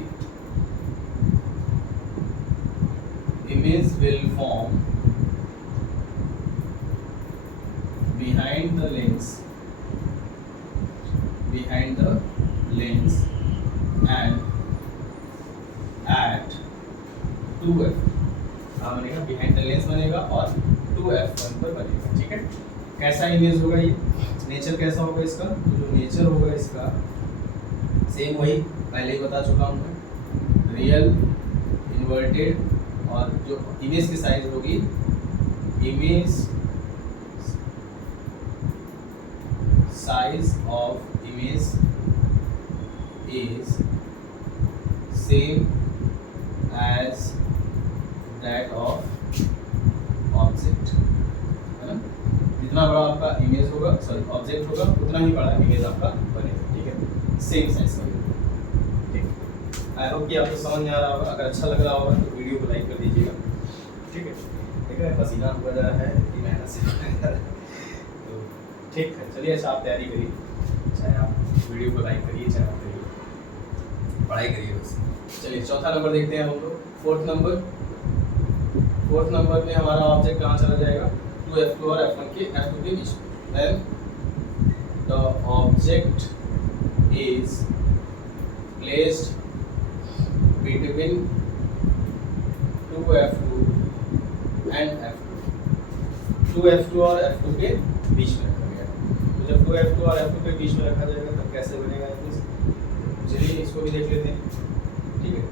image will form behind the lens and at 2f, हाँ बनेगा, behind the lens बनेगा और 2f1 पर बनेगा, ठीक है। कैसा इमेज होगा ये, नेचर कैसा होगा इसका, तो जो नेचर होगा इसका सेम वही पहले ही बता चुका हूँ मैं, रियल, इन्वर्टेड, और जो इमेज की साइज होगी, image size of image is same as that of object, है ना। जितना बड़ा आपका इमेज होगा, सॉरी ऑब्जेक्ट होगा, उतना ही बड़ा इमेज आपका बनेगा, ठीक है, सेम साइज का, ठीक। आई होप कि आपको समझ में आ रहा होगा। अगर अच्छा लग रहा होगा तो वीडियो को लाइक कर दीजिएगा, ठीक है। देख रहे हैं पसीना हुआ जा रहा है, इतनी मेहनत से तो ठीक है, चलिए अच्छा आप तैयारी करिए, चाहे आप वीडियो को लाइक करिए, चाहे आप करिए, पढ़ाई करिए बस। चलिए चौथा नंबर देखते हैं हम लोग, फोर्थ नंबर में हमारा ऑब्जेक्ट कहाँ चला जाएगा, 2f2 और f1 के बीच में। Then the object is placed between 2f2 and f2, 2f2 और f2 के बीच में रखा गया। तो जब 2f2 और f2 के बीच में रखा जाएगा तब कैसे बनेगा इमेज, चलिए इसको भी देख लेते हैं, ठीक है।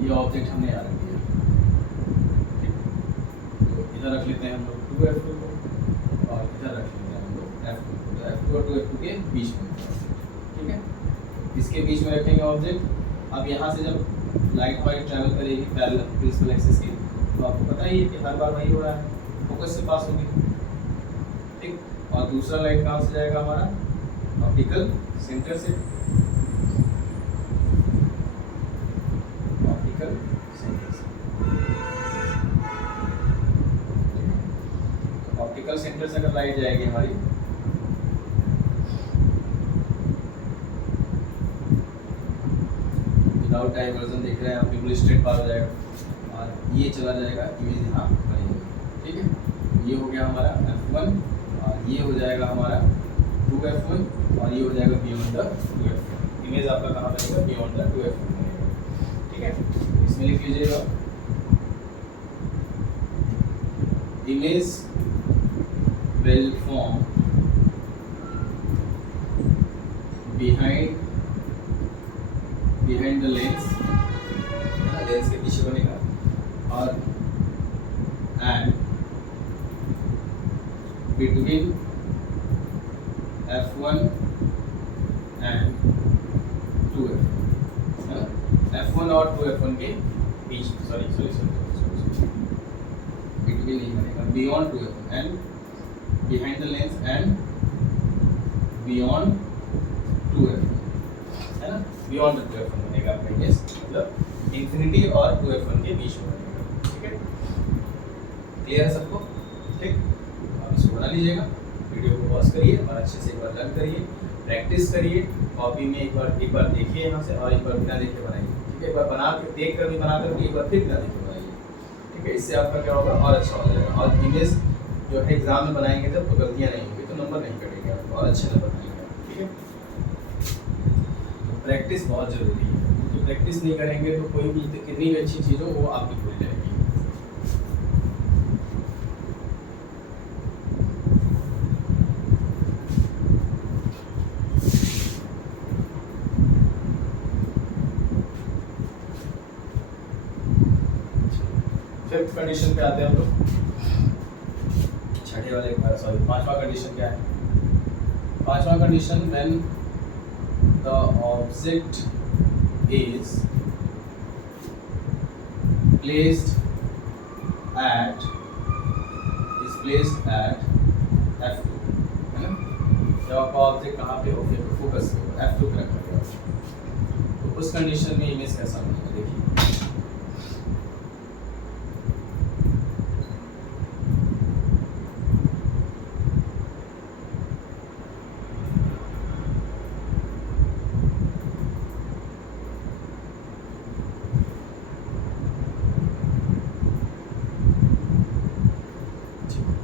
ये ऑब्जेक्ट हमने यहाँ रख दिया, ठीक। तो इधर रख लेते हैं हम लोग 2f2 को, और इधर रख लेते हैं हम लोग f2 को, तो f2 और 2f2 के बीच में, ठीक है। इसके बीच में रखेंगे ऑब्जेक्ट। अब यहाँ से जब लाइट हमारी ट्रैवल करेगी पैरेलल प्रिंसिपल एक्सिस की, तो आपको पता ही है कि हर बार वही हो रहा है, फोकस से पास होगी, ठीक। और दूसरा लाइट कहाँ से जाएगा हमारा, ऑप्टिकल सेंटर से, ऑप्टिकल सेंटर से अगर लाइट जाएगी हमारी, विदाउट डाइवर्जन देख रहे हैं आप, बिल्कुल स्ट्रेट पास हो जाएगा, और ये चला जाएगा इमेज यहाँ बनेगी, ठीक है। ये हो गया हमारा f1, और ये हो जाएगा हमारा 2f1, और ये हो जाएगा बियॉन्ड द 2f1, इमेज आपका कहाँ बनेगा, बियॉन्ड द 2f1 बनेगा, ठीक है। इसमें लिख लीजिएगा image will form behind the lens, lens के पीछे बनेगा, और and between f1 and 2f, f1 और 2f1 के बीच, सॉरी between नहीं बनेगा, beyond 2f1 and behind the lens and beyond 2f, है ना, beyond the 2f1 बनेगा आपका इमेज, मतलब इंफिनिटी और 2f1 के बीच में बनेगा, ठीक है। क्लियर है सबको, ठीक। आप इसको बना लीजिएगा, वीडियो को पॉज करिए और अच्छे से एक बार लर्न करिए, प्रैक्टिस करिए, कॉपी में एक बार देखिए यहाँ से, और एक बार बिना देखे बनाइए, ठीक है। एक बार बना के देख कर भी बना कर भी एक बार फिर बिना देखे बनाइए, ठीक है, इससे आपका क्या होगा और अच्छा हो जाएगा, और इमेज जो है एग्जाम में बनाएंगे तब तो गलतियाँ नहीं होंगी, तो नंबर नहीं कटेंगे आपको और अच्छे नंबर आएंगे, ठीक है। तो प्रैक्टिस बहुत ज़रूरी है, तो प्रैक्टिस नहीं करेंगे तो कोई भी कितनी भी अच्छी चीज़ हो वो आपकी भूल जाएगी। फिफ्थ कंडीशन पे आते हैं हम लोग, छठे वाले सॉरी पांचवा कंडीशन क्या है। पांचवा condition, when the object is placed at F2, है ना। जब आपका ऑब्जेक्ट कहाँ पे हो, फोकस पे हो, F2 पे रखा गया, तो उस कंडीशन में इमेज कैसा बनेगा देखिए।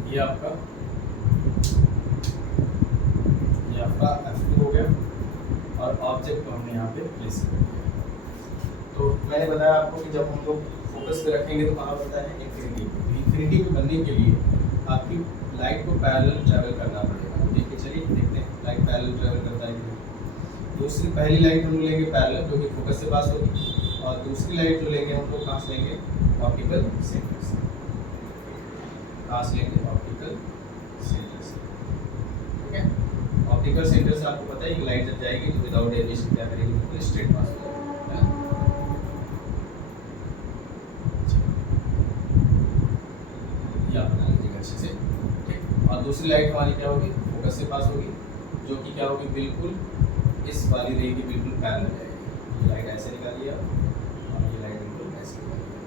ये आपका F2 हो गया और ऑब्जेक्ट को हमने यहाँ पे प्लेस कर दिया। तो मैंने बताया आपको कि जब हम लोग फोकस पे रखेंगे तो कहाँ बनता है, इन्फिनिटी पे। इन्फिनिटी पे बनने के लिए आपकी लाइट को पैरेलल ट्रैवल करना पड़ेगा। देखिए चलिए देखते हैं लाइट पैरेलल ट्रैवल करता है कि नहीं। दूसरी पहली लाइट हम लोग लेंगे पैरेलल, जो कि फोकस से पास होगी, और दूसरी लाइट जो लेंगे हम लोग कहाँ से लेंगे, ऑप्टिकल सेंटर से। कहाँ से लेंगे, ऑप्टिकल सेंटर से, ठीक है। ऑप्टिकल सेंटर से आपको पता है कि लाइट जब जाएगी तो विदाउट डेविएशन क्या करेगी, तो स्ट्रेट पास हो जाएगी, है ना। ये आप बना लीजिएगा अच्छे से, ठीक। और दूसरी लाइट हमारी क्या होगी, फोकस से पास होगी, जो कि क्या होगी, बिल्कुल इस वाली रे की बिल्कुल पैरेलल जाएगी। ये लाइट ऐसे निकालिए आप, और ये लाइट बिल्कुल ऐसे निकालिए,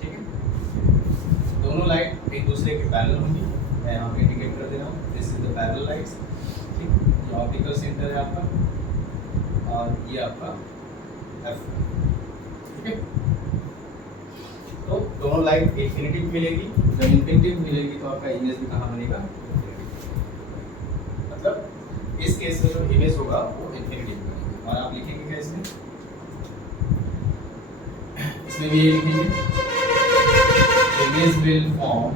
ठीक है। दोनों लाइट एक दूसरे के पैरेलल होंगी। मैं यहाँ पे इंडिकेट कर दे रहा हूँ, this is the parallel lights, ठीक। ये ऑप्टिकल सेंटर है आपका, और ये आपका F, ठीक है। तो दोनों लाइट इन्फिनिटी पे मिलेगी। जब इन्फिनिटी पे मिलेगी तो आपका इमेज भी कहाँ बनेगा, मतलब इस केस में जो इमेज होगा वो इन्फिनिटी पे बनेगा। और आप लिखेंगे क्या इसमें भी ये लिखेंगे, image will form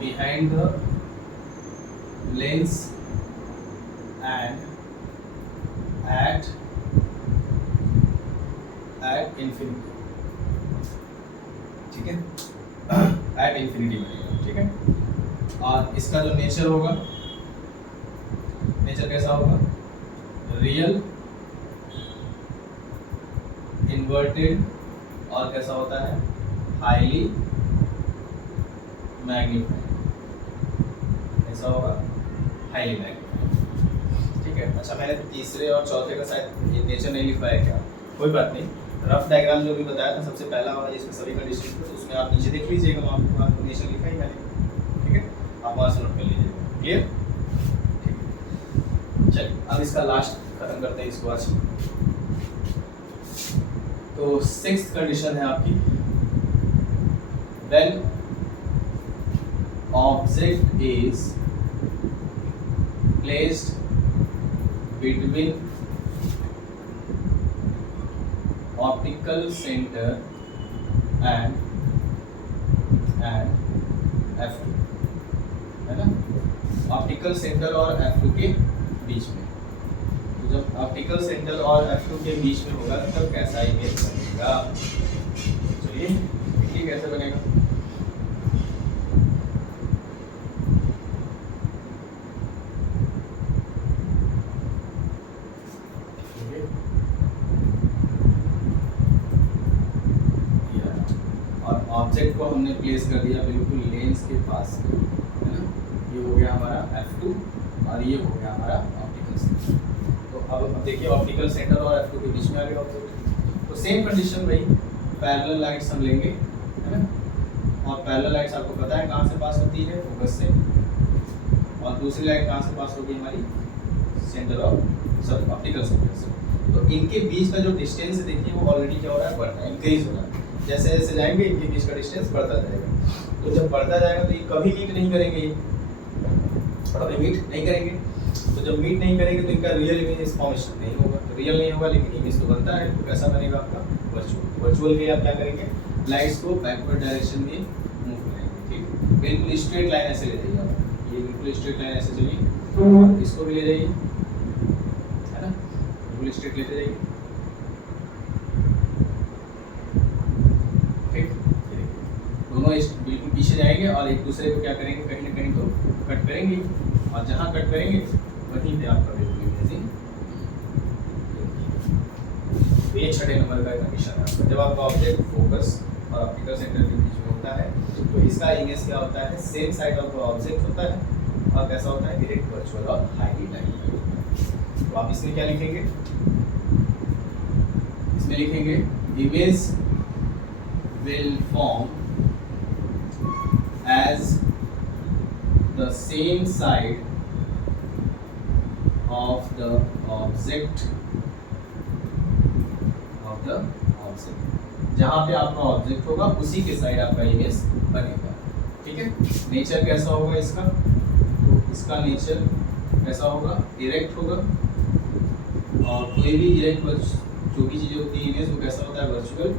behind the lens and at infinity, ठीक है। at infinity बनेगा, ठीक है। और इसका जो नेचर होगा, नेचर कैसा होगा, रियल, इन्वर्टेड, और कैसा होता है, हाईली मैग्नीफाइड, ऐसा होगा हाईली मैग्नीफाइड, ठीक है। अच्छा मैंने तीसरे और चौथे का शायद नेचर नहीं लिख पाया क्या, कोई बात नहीं। रफ डायग्राम जो भी बताया था सबसे पहला वाला जिसमें सभी कंडीशन थे, तो उसमें आप नीचे देख लीजिएगा, वहाँ आपको नेचर लिखा ही मैंने, ठीक है। आप वहाँ से नोट कर लीजिएगा, क्लियर, ठीक। चलिए अब इसका लास्ट खत्म करते हैं इसको आज। तो सिक्स्थ कंडीशन है आपकी, when object is placed between optical centre and F2, है ना। ऑप्टिकल सेंटर और F2 के बीच में, तो जब ऑप्टिकल सेंटर और F2 के बीच में होगा तब कैसा इमेज बनेगा, चलिए देखिए कैसे बनेगा। और ऑब्जेक्ट को हमने प्लेस कर दिया बिल्कुल लेंस के पास में, है ना। ये हो गया हमारा F2 और ये हो गया हमारा ऑप्टिकल सेंटर। तो अब देखिए ऑप्टिकल सेंटर और F2 के बीच में आ गया ऑब्जेक्ट। तो सेम कंडीशन भाई, पैरेलल लाइट्स हम लेंगे, है ना। और पैरेलल लाइट्स आपको पता है कहाँ से पास होती है, फोकस से, और दूसरी लाइट कहाँ से पास होगी हमारी, सेंटर ऑफ ऑप्टिकल सेंटर से। तो इनके बीच का जो डिस्टेंस है देखिए वो ऑलरेडी क्या हो रहा है, बढ़ रहा है, इंक्रीज हो रहा है। जैसे जैसे जाएंगे इनके बीच का डिस्टेंस बढ़ता जाएगा। तो जब बढ़ता जाएगा तो ये कभी मीट नहीं करेंगे, ये कभी मीट नहीं करेंगे। तो जब मीट नहीं करेंगे तो इनका रियल इमेज फॉर्मेशन नहीं होगा, तो रियल नहीं होगा लेकिन इमेज तो बनता है। तो कैसा बनेगा आपका वर्चुअल। वर्चुअल के आप क्या करेंगे, लाइट्स को बैकवर्ड डायरेक्शन में मूव करेंगे, ठीक। बिल्कुल स्ट्रेट लाइन ऐसे ले जाइए आप, ये बिल्कुल स्ट्रेट लाइन ऐसे चलिए, इसको भी ले जाइए, है ना, बिल्कुल स्ट्रेट लेते जाइए, ठीक। दोनों बिल्कुल पीछे जाएंगे और एक दूसरे को क्या करेंगे, कहीं ना कहीं तो कट करेंगे, और जहाँ कट करेंगे वहीं पे आपका बिल्कुल इमेजिंग। तो ये 6 नंबर का कंडीशन है आपका। जब आपका ऑब्जेक्ट फोकस और ऑप्टिकल सेंटर के बीच में होता है तो इसका इमेज क्या होता है, same side of the object होता है और कैसा होता है, डायरेक्ट वर्चुअल और हाईली डायनेमिक। तो आप इसमें क्या लिखेंगे, इसमें लिखेंगे image will form as the same side of the object जहाँ पे आपका ऑब्जेक्ट होगा उसी के साइड आपका इमेज बनेगा, ठीक है। नेचर कैसा होगा इसका, तो इसका नेचर कैसा होगा, डायरेक्ट होगा, और कोई भी डायरेक्ट जो भी चीज़ें होती है इमेज वो कैसा होता है, वर्चुअल,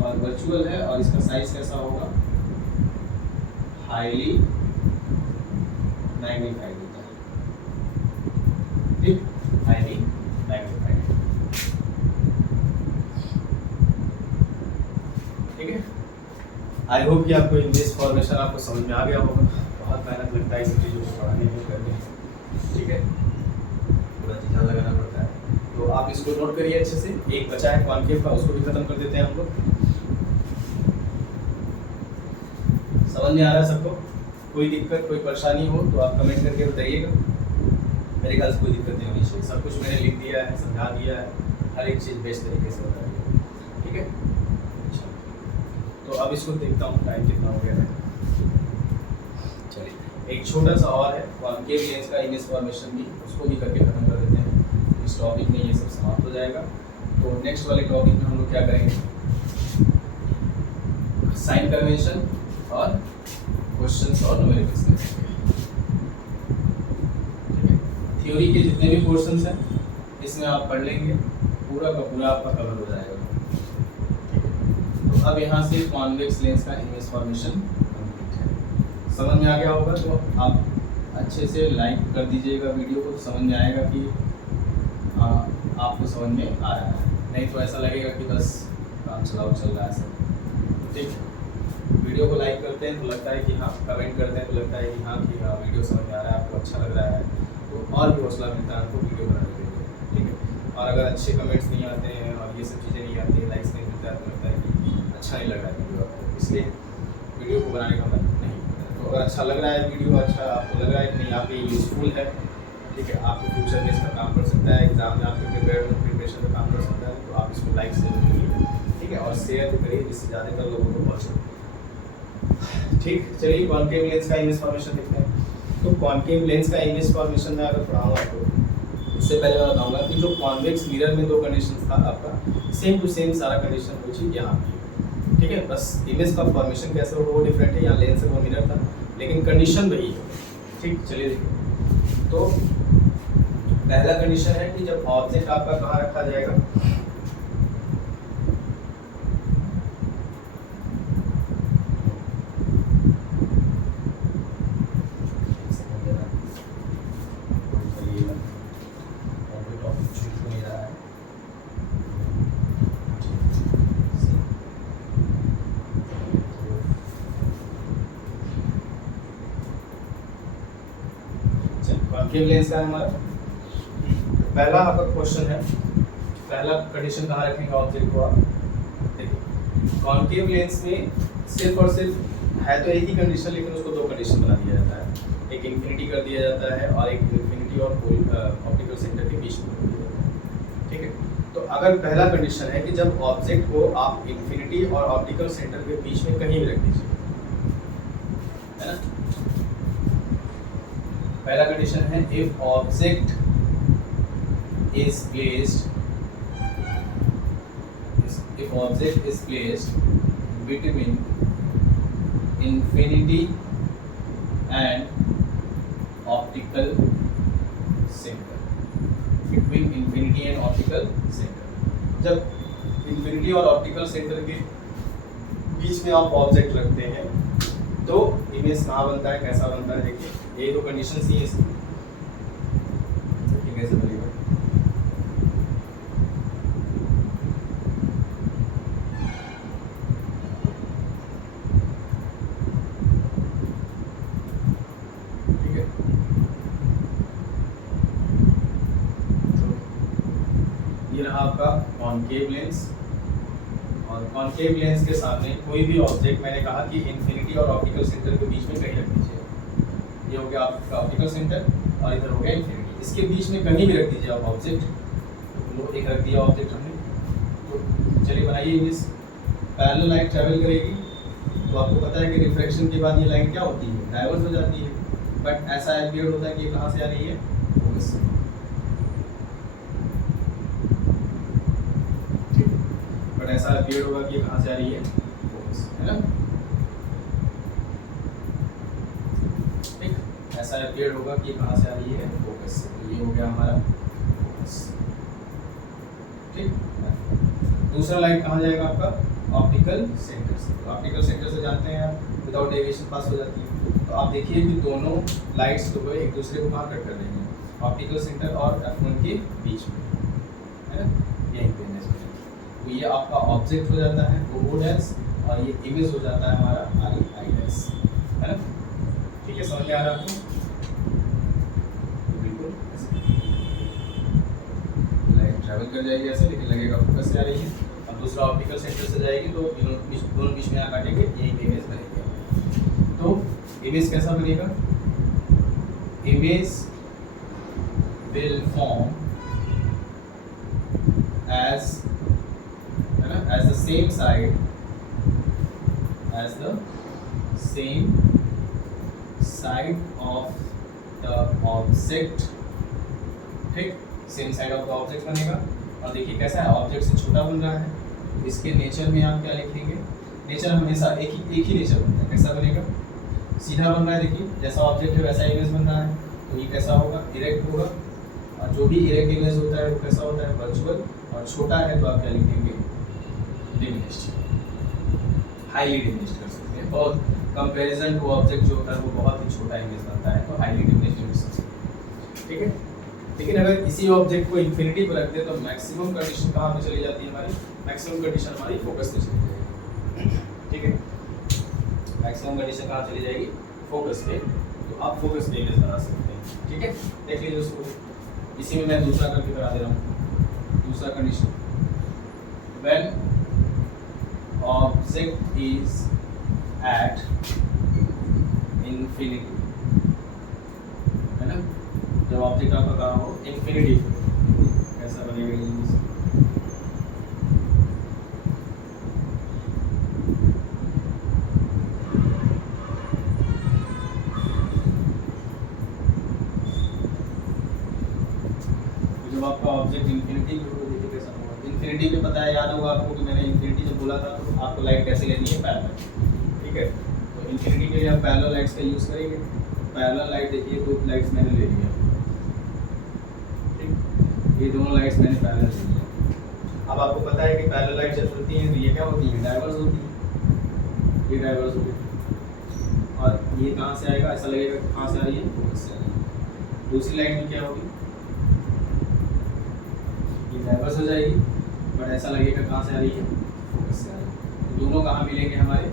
और वर्चुअल है और इसका साइज कैसा होगा, हाईली मैग्नीफाइड होता है, ठीक, हाईली मैग्नीफाइड, ठीक है। आई होप कि आपको इमेज फॉर्मेशन आपको समझ में आ गया होगा। बहुत मेहनत लगता है इन चीज़ों को पढ़ाने में, करने में, ठीक है, पूरा ध्यान लगाना पड़ता है। तो आप इसको नोट करिए अच्छे से। एक बचा है कॉन्केव का, उसको भी खत्म कर देते हैं हम लोग। समझ में आ रहा है सबको? कोई दिक्कत, कोई परेशानी हो तो आप कमेंट करके बताइएगा। मेरे ख्याल से कोई दिक्कत नहीं होनी चाहिए, सब कुछ मैंने लिख दिया है, समझा दिया है, हर एक चीज़ बेस्ट तरीके से बता दिया, ठीक है। अच्छा, तो अब इसको देखता हूँ टाइम कितना हो गया है। चलिए एक छोटा सा और है, कॉन्केव लेंस का इमेज फॉर्मेशन भी, उसको भी करके खत्म कर देते हैं। इस टॉपिक में ये सब समाप्त हो जाएगा। तो नेक्स्ट वाले टॉपिक में हम लोग क्या करेंगे, साइन कन्वेंशन और क्वेश्चंस और न्यूमेरिकल्स करेंगे, ठीक है। थ्योरी के जितने भी पोर्शंस हैं इसमें आप पढ़ लेंगे, पूरा का पूरा आपका कवर हो जाएगा, ठीक है। तो अब यहाँ से कॉन्वेक्स लेंस का इमेज फॉर्मेशन कंप्लीट है। समझ में आ गया होगा तो आप अच्छे से लाइक कर दीजिएगा वीडियो को, तो समझ में आएगा कि आपको समझ में आ रहा है, नहीं तो ऐसा लगेगा कि बस काम चलाओ चल रहा है सब, ठीक। वीडियो को लाइक करते हैं तो लगता है कि हाँ, कमेंट करते हैं तो लगता है कि हाँ वीडियो समझ में आ रहा है, आपको अच्छा लग रहा है, तो और भी हौसला मिलता है आपको वीडियो बनाने के लिए, ठीक है। और अगर अच्छे कमेंट्स नहीं आते हैं और ये सब चीज़ें नहीं आती हैं, लाइक्स नहीं मिलता है, तो लगता है कि अच्छा नहीं लग रहा है वीडियो आपको, इसलिए वीडियो को बनाने का मन नहीं करता है। तो अगर अच्छा लग रहा है वीडियो, अच्छा आपको लग रहा है कि नहीं आपके यूज़फुल है, ठीक है, आपके फ्यूचर में इसका काम कर सकता है, एग्जाम में आपके प्रिपरेशन में काम कर सकता है, तो आप इसको लाइक जरूर करिए, ठीक है, और शेयर भी करिए जिससे ज़्यादातर लोगों को पहुँचे, ठीक। चलिए कॉन्केव लेंस का इमेज फॉर्मेशन देखते हैं। तो कॉन्केव लेंस का इमेज फॉर्मेशन में अगर पढ़ाऊँ आपको, इससे पहले मैं बताऊंगा कि जो कॉन्वेक्स मिरर में 2 कंडीशन था आपका, सेम टू सेम सारा कंडीशन वो चीज़ यहाँ की, ठीक है। बस इमेज का फॉर्मेशन कैसे होगा वो डिफरेंट है, यहाँ लेंस है वो मिरर था, लेकिन कंडीशन वही है, ठीक। चलिए देखिए, तो पहला कंडीशन है कि जब ऑब्जेक्ट आपका कहाँ रखा जाएगा, कॉन्केव लेंस का हमारा पहला आपका क्वेश्चन है, पहला कंडीशन कहाँ रखेंगे ऑब्जेक्ट को आप, देखिए कॉन्केव लेंस में सिर्फ और सिर्फ है तो एक ही कंडीशन, लेकिन उसको 2 कंडीशन बना दिया जाता है, एक इन्फिनिटी कर दिया जाता है और एक इन्फिनिटी और ऑप्टिकल सेंटर के बीच में कर दिया जाता है, ठीक है। तो अगर पहला कंडीशन है कि जब ऑब्जेक्ट को आप इन्फिनिटी और ऑप्टिकल सेंटर के बीच में कहीं भी रख दीजिए, है ना, पहला कंडीशन है if object is placed if object is placed between infinity and optical center, between infinity and optical center। जब infinity और optical center के बीच में आप ऑब्जेक्ट रखते हैं तो इमेज कहाँ बनता है, कैसा बनता है? देखिए ये दो कंडीशन ही है इसकी। ये कैसे बनेगा? ठीक है, तो ये रहा आपका कॉनकेव लेंस, और कॉनकेव लेंस के सामने कोई भी ऑब्जेक्ट, मैंने कहा कि इन्फिनिटी और ऑप्टिकल सेंटर के बीच में कहीं रख दीजिए। ये हो गया आपका ऑप्टिकल सेंटर और इधर हो गया इन्फिनिटी, इसके बीच में कहीं भी रख दीजिए आप ऑब्जेक्ट। तो एक रख दिया ऑब्जेक्ट हमने, तो चलिए बनाइए इमेज। पैरेलल लाइट ट्रैवल करेगी तो आपको पता है कि रिफ्रैक्शन के बाद ये लाइट क्या होती है, डाइवर्ज हो जाती है। बट ऐसा अपीयर होता है कि ये कहाँ से आ रही है, फोकस से। बट ऐसा अपीयर होगा कि ये कहाँ से आ रही है, फोकस, है ना? ठीक, ऐसा अपीयर होगा कि ये कहाँ से आ रही है, फोकस से। तो ये हो गया हमारा फोकस। ठीक, दूसरा लाइट कहाँ जाएगा आपका, ऑप्टिकल सेंटर से। तो ऑप्टिकल सेंटर से जानते हैं आप विदाउट डेविएशन पास हो जाती है। तो आप देखिए कि दोनों लाइट्स तो एक दूसरे को कहाँ कट कर रही हैं, ऑप्टिकल सेंटर और F1 के बीच में, है ना? यहीं पे तो ये आपका ऑब्जेक्ट हो जाता है O डैश, और ये इमेज हो जाता है हमारा I डैश, है ना? ठीक है, समझ में आ रहा है आपको? तो बिल्कुल लाइट ट्रैवल कर जाएगी ऐसे, लेकिन लगेगा फोकस से आ रही है। अब दूसरा ऑप्टिकल सेंटर से जाएगी तो दोनों बीच में यहाँ काटेंगे, यही पे इमेज बनेगी। तो इमेज कैसा बनेगा, image will form as the same side of the object। ठीक, same side of the object बनेगा। और देखिए कैसा है, ऑब्जेक्ट से छोटा बन रहा है। इसके नेचर में आप क्या लिखेंगे, नेचर हमेशा एक ही नेचर बनता है। कैसा बनेगा, सीधा बन रहा है। देखिए जैसा ऑब्जेक्ट है वैसा इमेज बन रहा है, तो ये कैसा होगा, इरेक्ट होगा। और जो भी इरेक्ट इमेज होता है वो कैसा होता है, वर्चुअल। और छोटा है तो आप क्या लिखेंगे, डिमिनिश्ड, हाईली डिमिनिश्ड कर सकते हैं। बहुत कंपैरिजन टू ऑब्जेक्ट जो होता है वो बहुत ही छोटा इमेज बनता है, तो हाईली डिमिनिश्ड इमेज कर सकते हैं। ठीक है, लेकिन अगर इसी ऑब्जेक्ट को इन्फिनिटी पर रख दे तो मैक्सिमम कंडीशन कहाँ पे चली जाती है हमारी, मैक्सिमम कंडीशन हमारी फोकस पे चली जाएगी। ठीक है, मैक्सिमम कंडीशन कहाँ चली जाएगी, फोकस पे। तो आप फोकस पे इमेज बना सकते हैं। ठीक है, देख लीजिए उसको, इसी में मैं दूसरा करके बना दे रहा हूँ। दूसरा condition, when object is at infinity, है ना? जब ऑब्जेक्ट आपका कहाँ हो, इन्फिनिटी, कैसा बनेगा इमेज, जब आपका ऑब्जेक्ट इन्फिनिटी पे हो, देखिए कैसा होगा। इन्फिनिटी पे पता है, याद होगा आपको कि मैंने इन्फिनिटी जब बोला था तो आपको लाइट कैसे लेनी है, पैरेलल। ठीक है, तो इन्फिनिटी के लिए आप पैरेलल लाइट्स का यूज़ करेंगे। पैरेलल लाइट देखिए, दो लाइट्स मैंने ले लिया। ठीक, ये दोनों लाइट्स मैंने पैरेलल ले लिया। अब आपको पता है कि पैरेलल लाइट जब चलती हैं तो ये क्या होती है, डाइवर्स होती है। ये डाइवर्स हो गई, और ये कहाँ से आएगा, ऐसा लगेगा कहाँ से आ रही है, फोकस से आ रही है। दूसरी लाइट में क्या होगी, डाइवर्स हो जाएगी, बट ऐसा लगेगा कहाँ से आ रही है, फोकस से आ रही है। तो दोनों कहाँ मिलेंगे, हमारे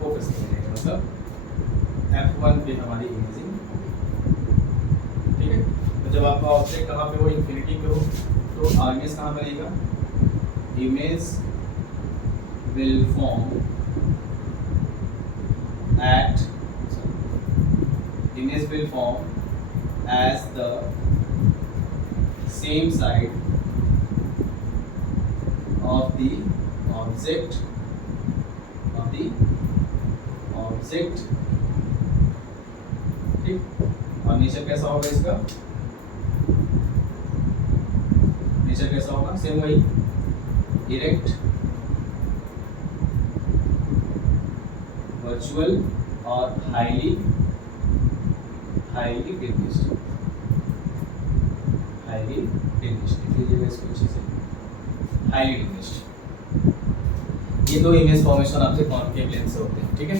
फोकस में मिलेंगे, मतलब F1 पे हमारी इमेजिंग होगी। ठीक है, तो जब आपका ऑब्जेक्ट कहाँ पे हो, इन्फिनिटी पे हो, तो इमेज कहाँ बनेगा, image will form as the same side of the object ठीक। और नेचर कैसा होगा इसका, नेचर कैसा होगा, सेम वही, इरेक्ट वर्चुअल और हाईली डिमिनिश्ड, हाईली डिमिनिश्ड लिख लीजिएगा इसको अच्छे से, हाईली डिमिनिश्ड। ये दो इमेज फॉर्मेशन आपसे कॉनकेव लेंस से होते हैं, ठीक है।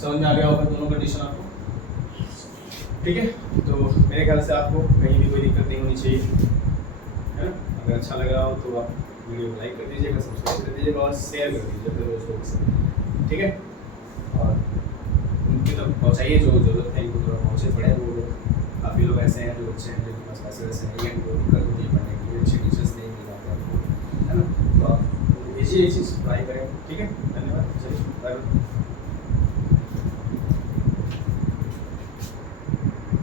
समझ में आ गया होगा दोनों कंडीशन आपको, ठीक है। तो मेरे ख्याल से आपको कहीं भी कोई दिक्कत नहीं होनी चाहिए, है ना। अगर अच्छा लग रहा हो तो आप वीडियो को लाइक कर दीजिएगा, सब्सक्राइब कर दीजिएगा और शेयर कर दीजिएगा अपने दोस्तों के साथ, ठीक है। और उनकी तो पहुँचाइए जो जरूरत है, इनको थोड़ा पहुँचे पड़े वो लोग। काफ़ी लोग ऐसे हैं जो बच्चे हैं जिनके पास पैसे वैसे नहीं है, उनको दिक्कत होती है पढ़ने के लिए, अच्छे टीचर्स नहीं मिल जाते हैं, है ना। तो आप भेजिए ये चीज़, ट्राई करें, ठीक है। धन्यवाद, चलिए बाय।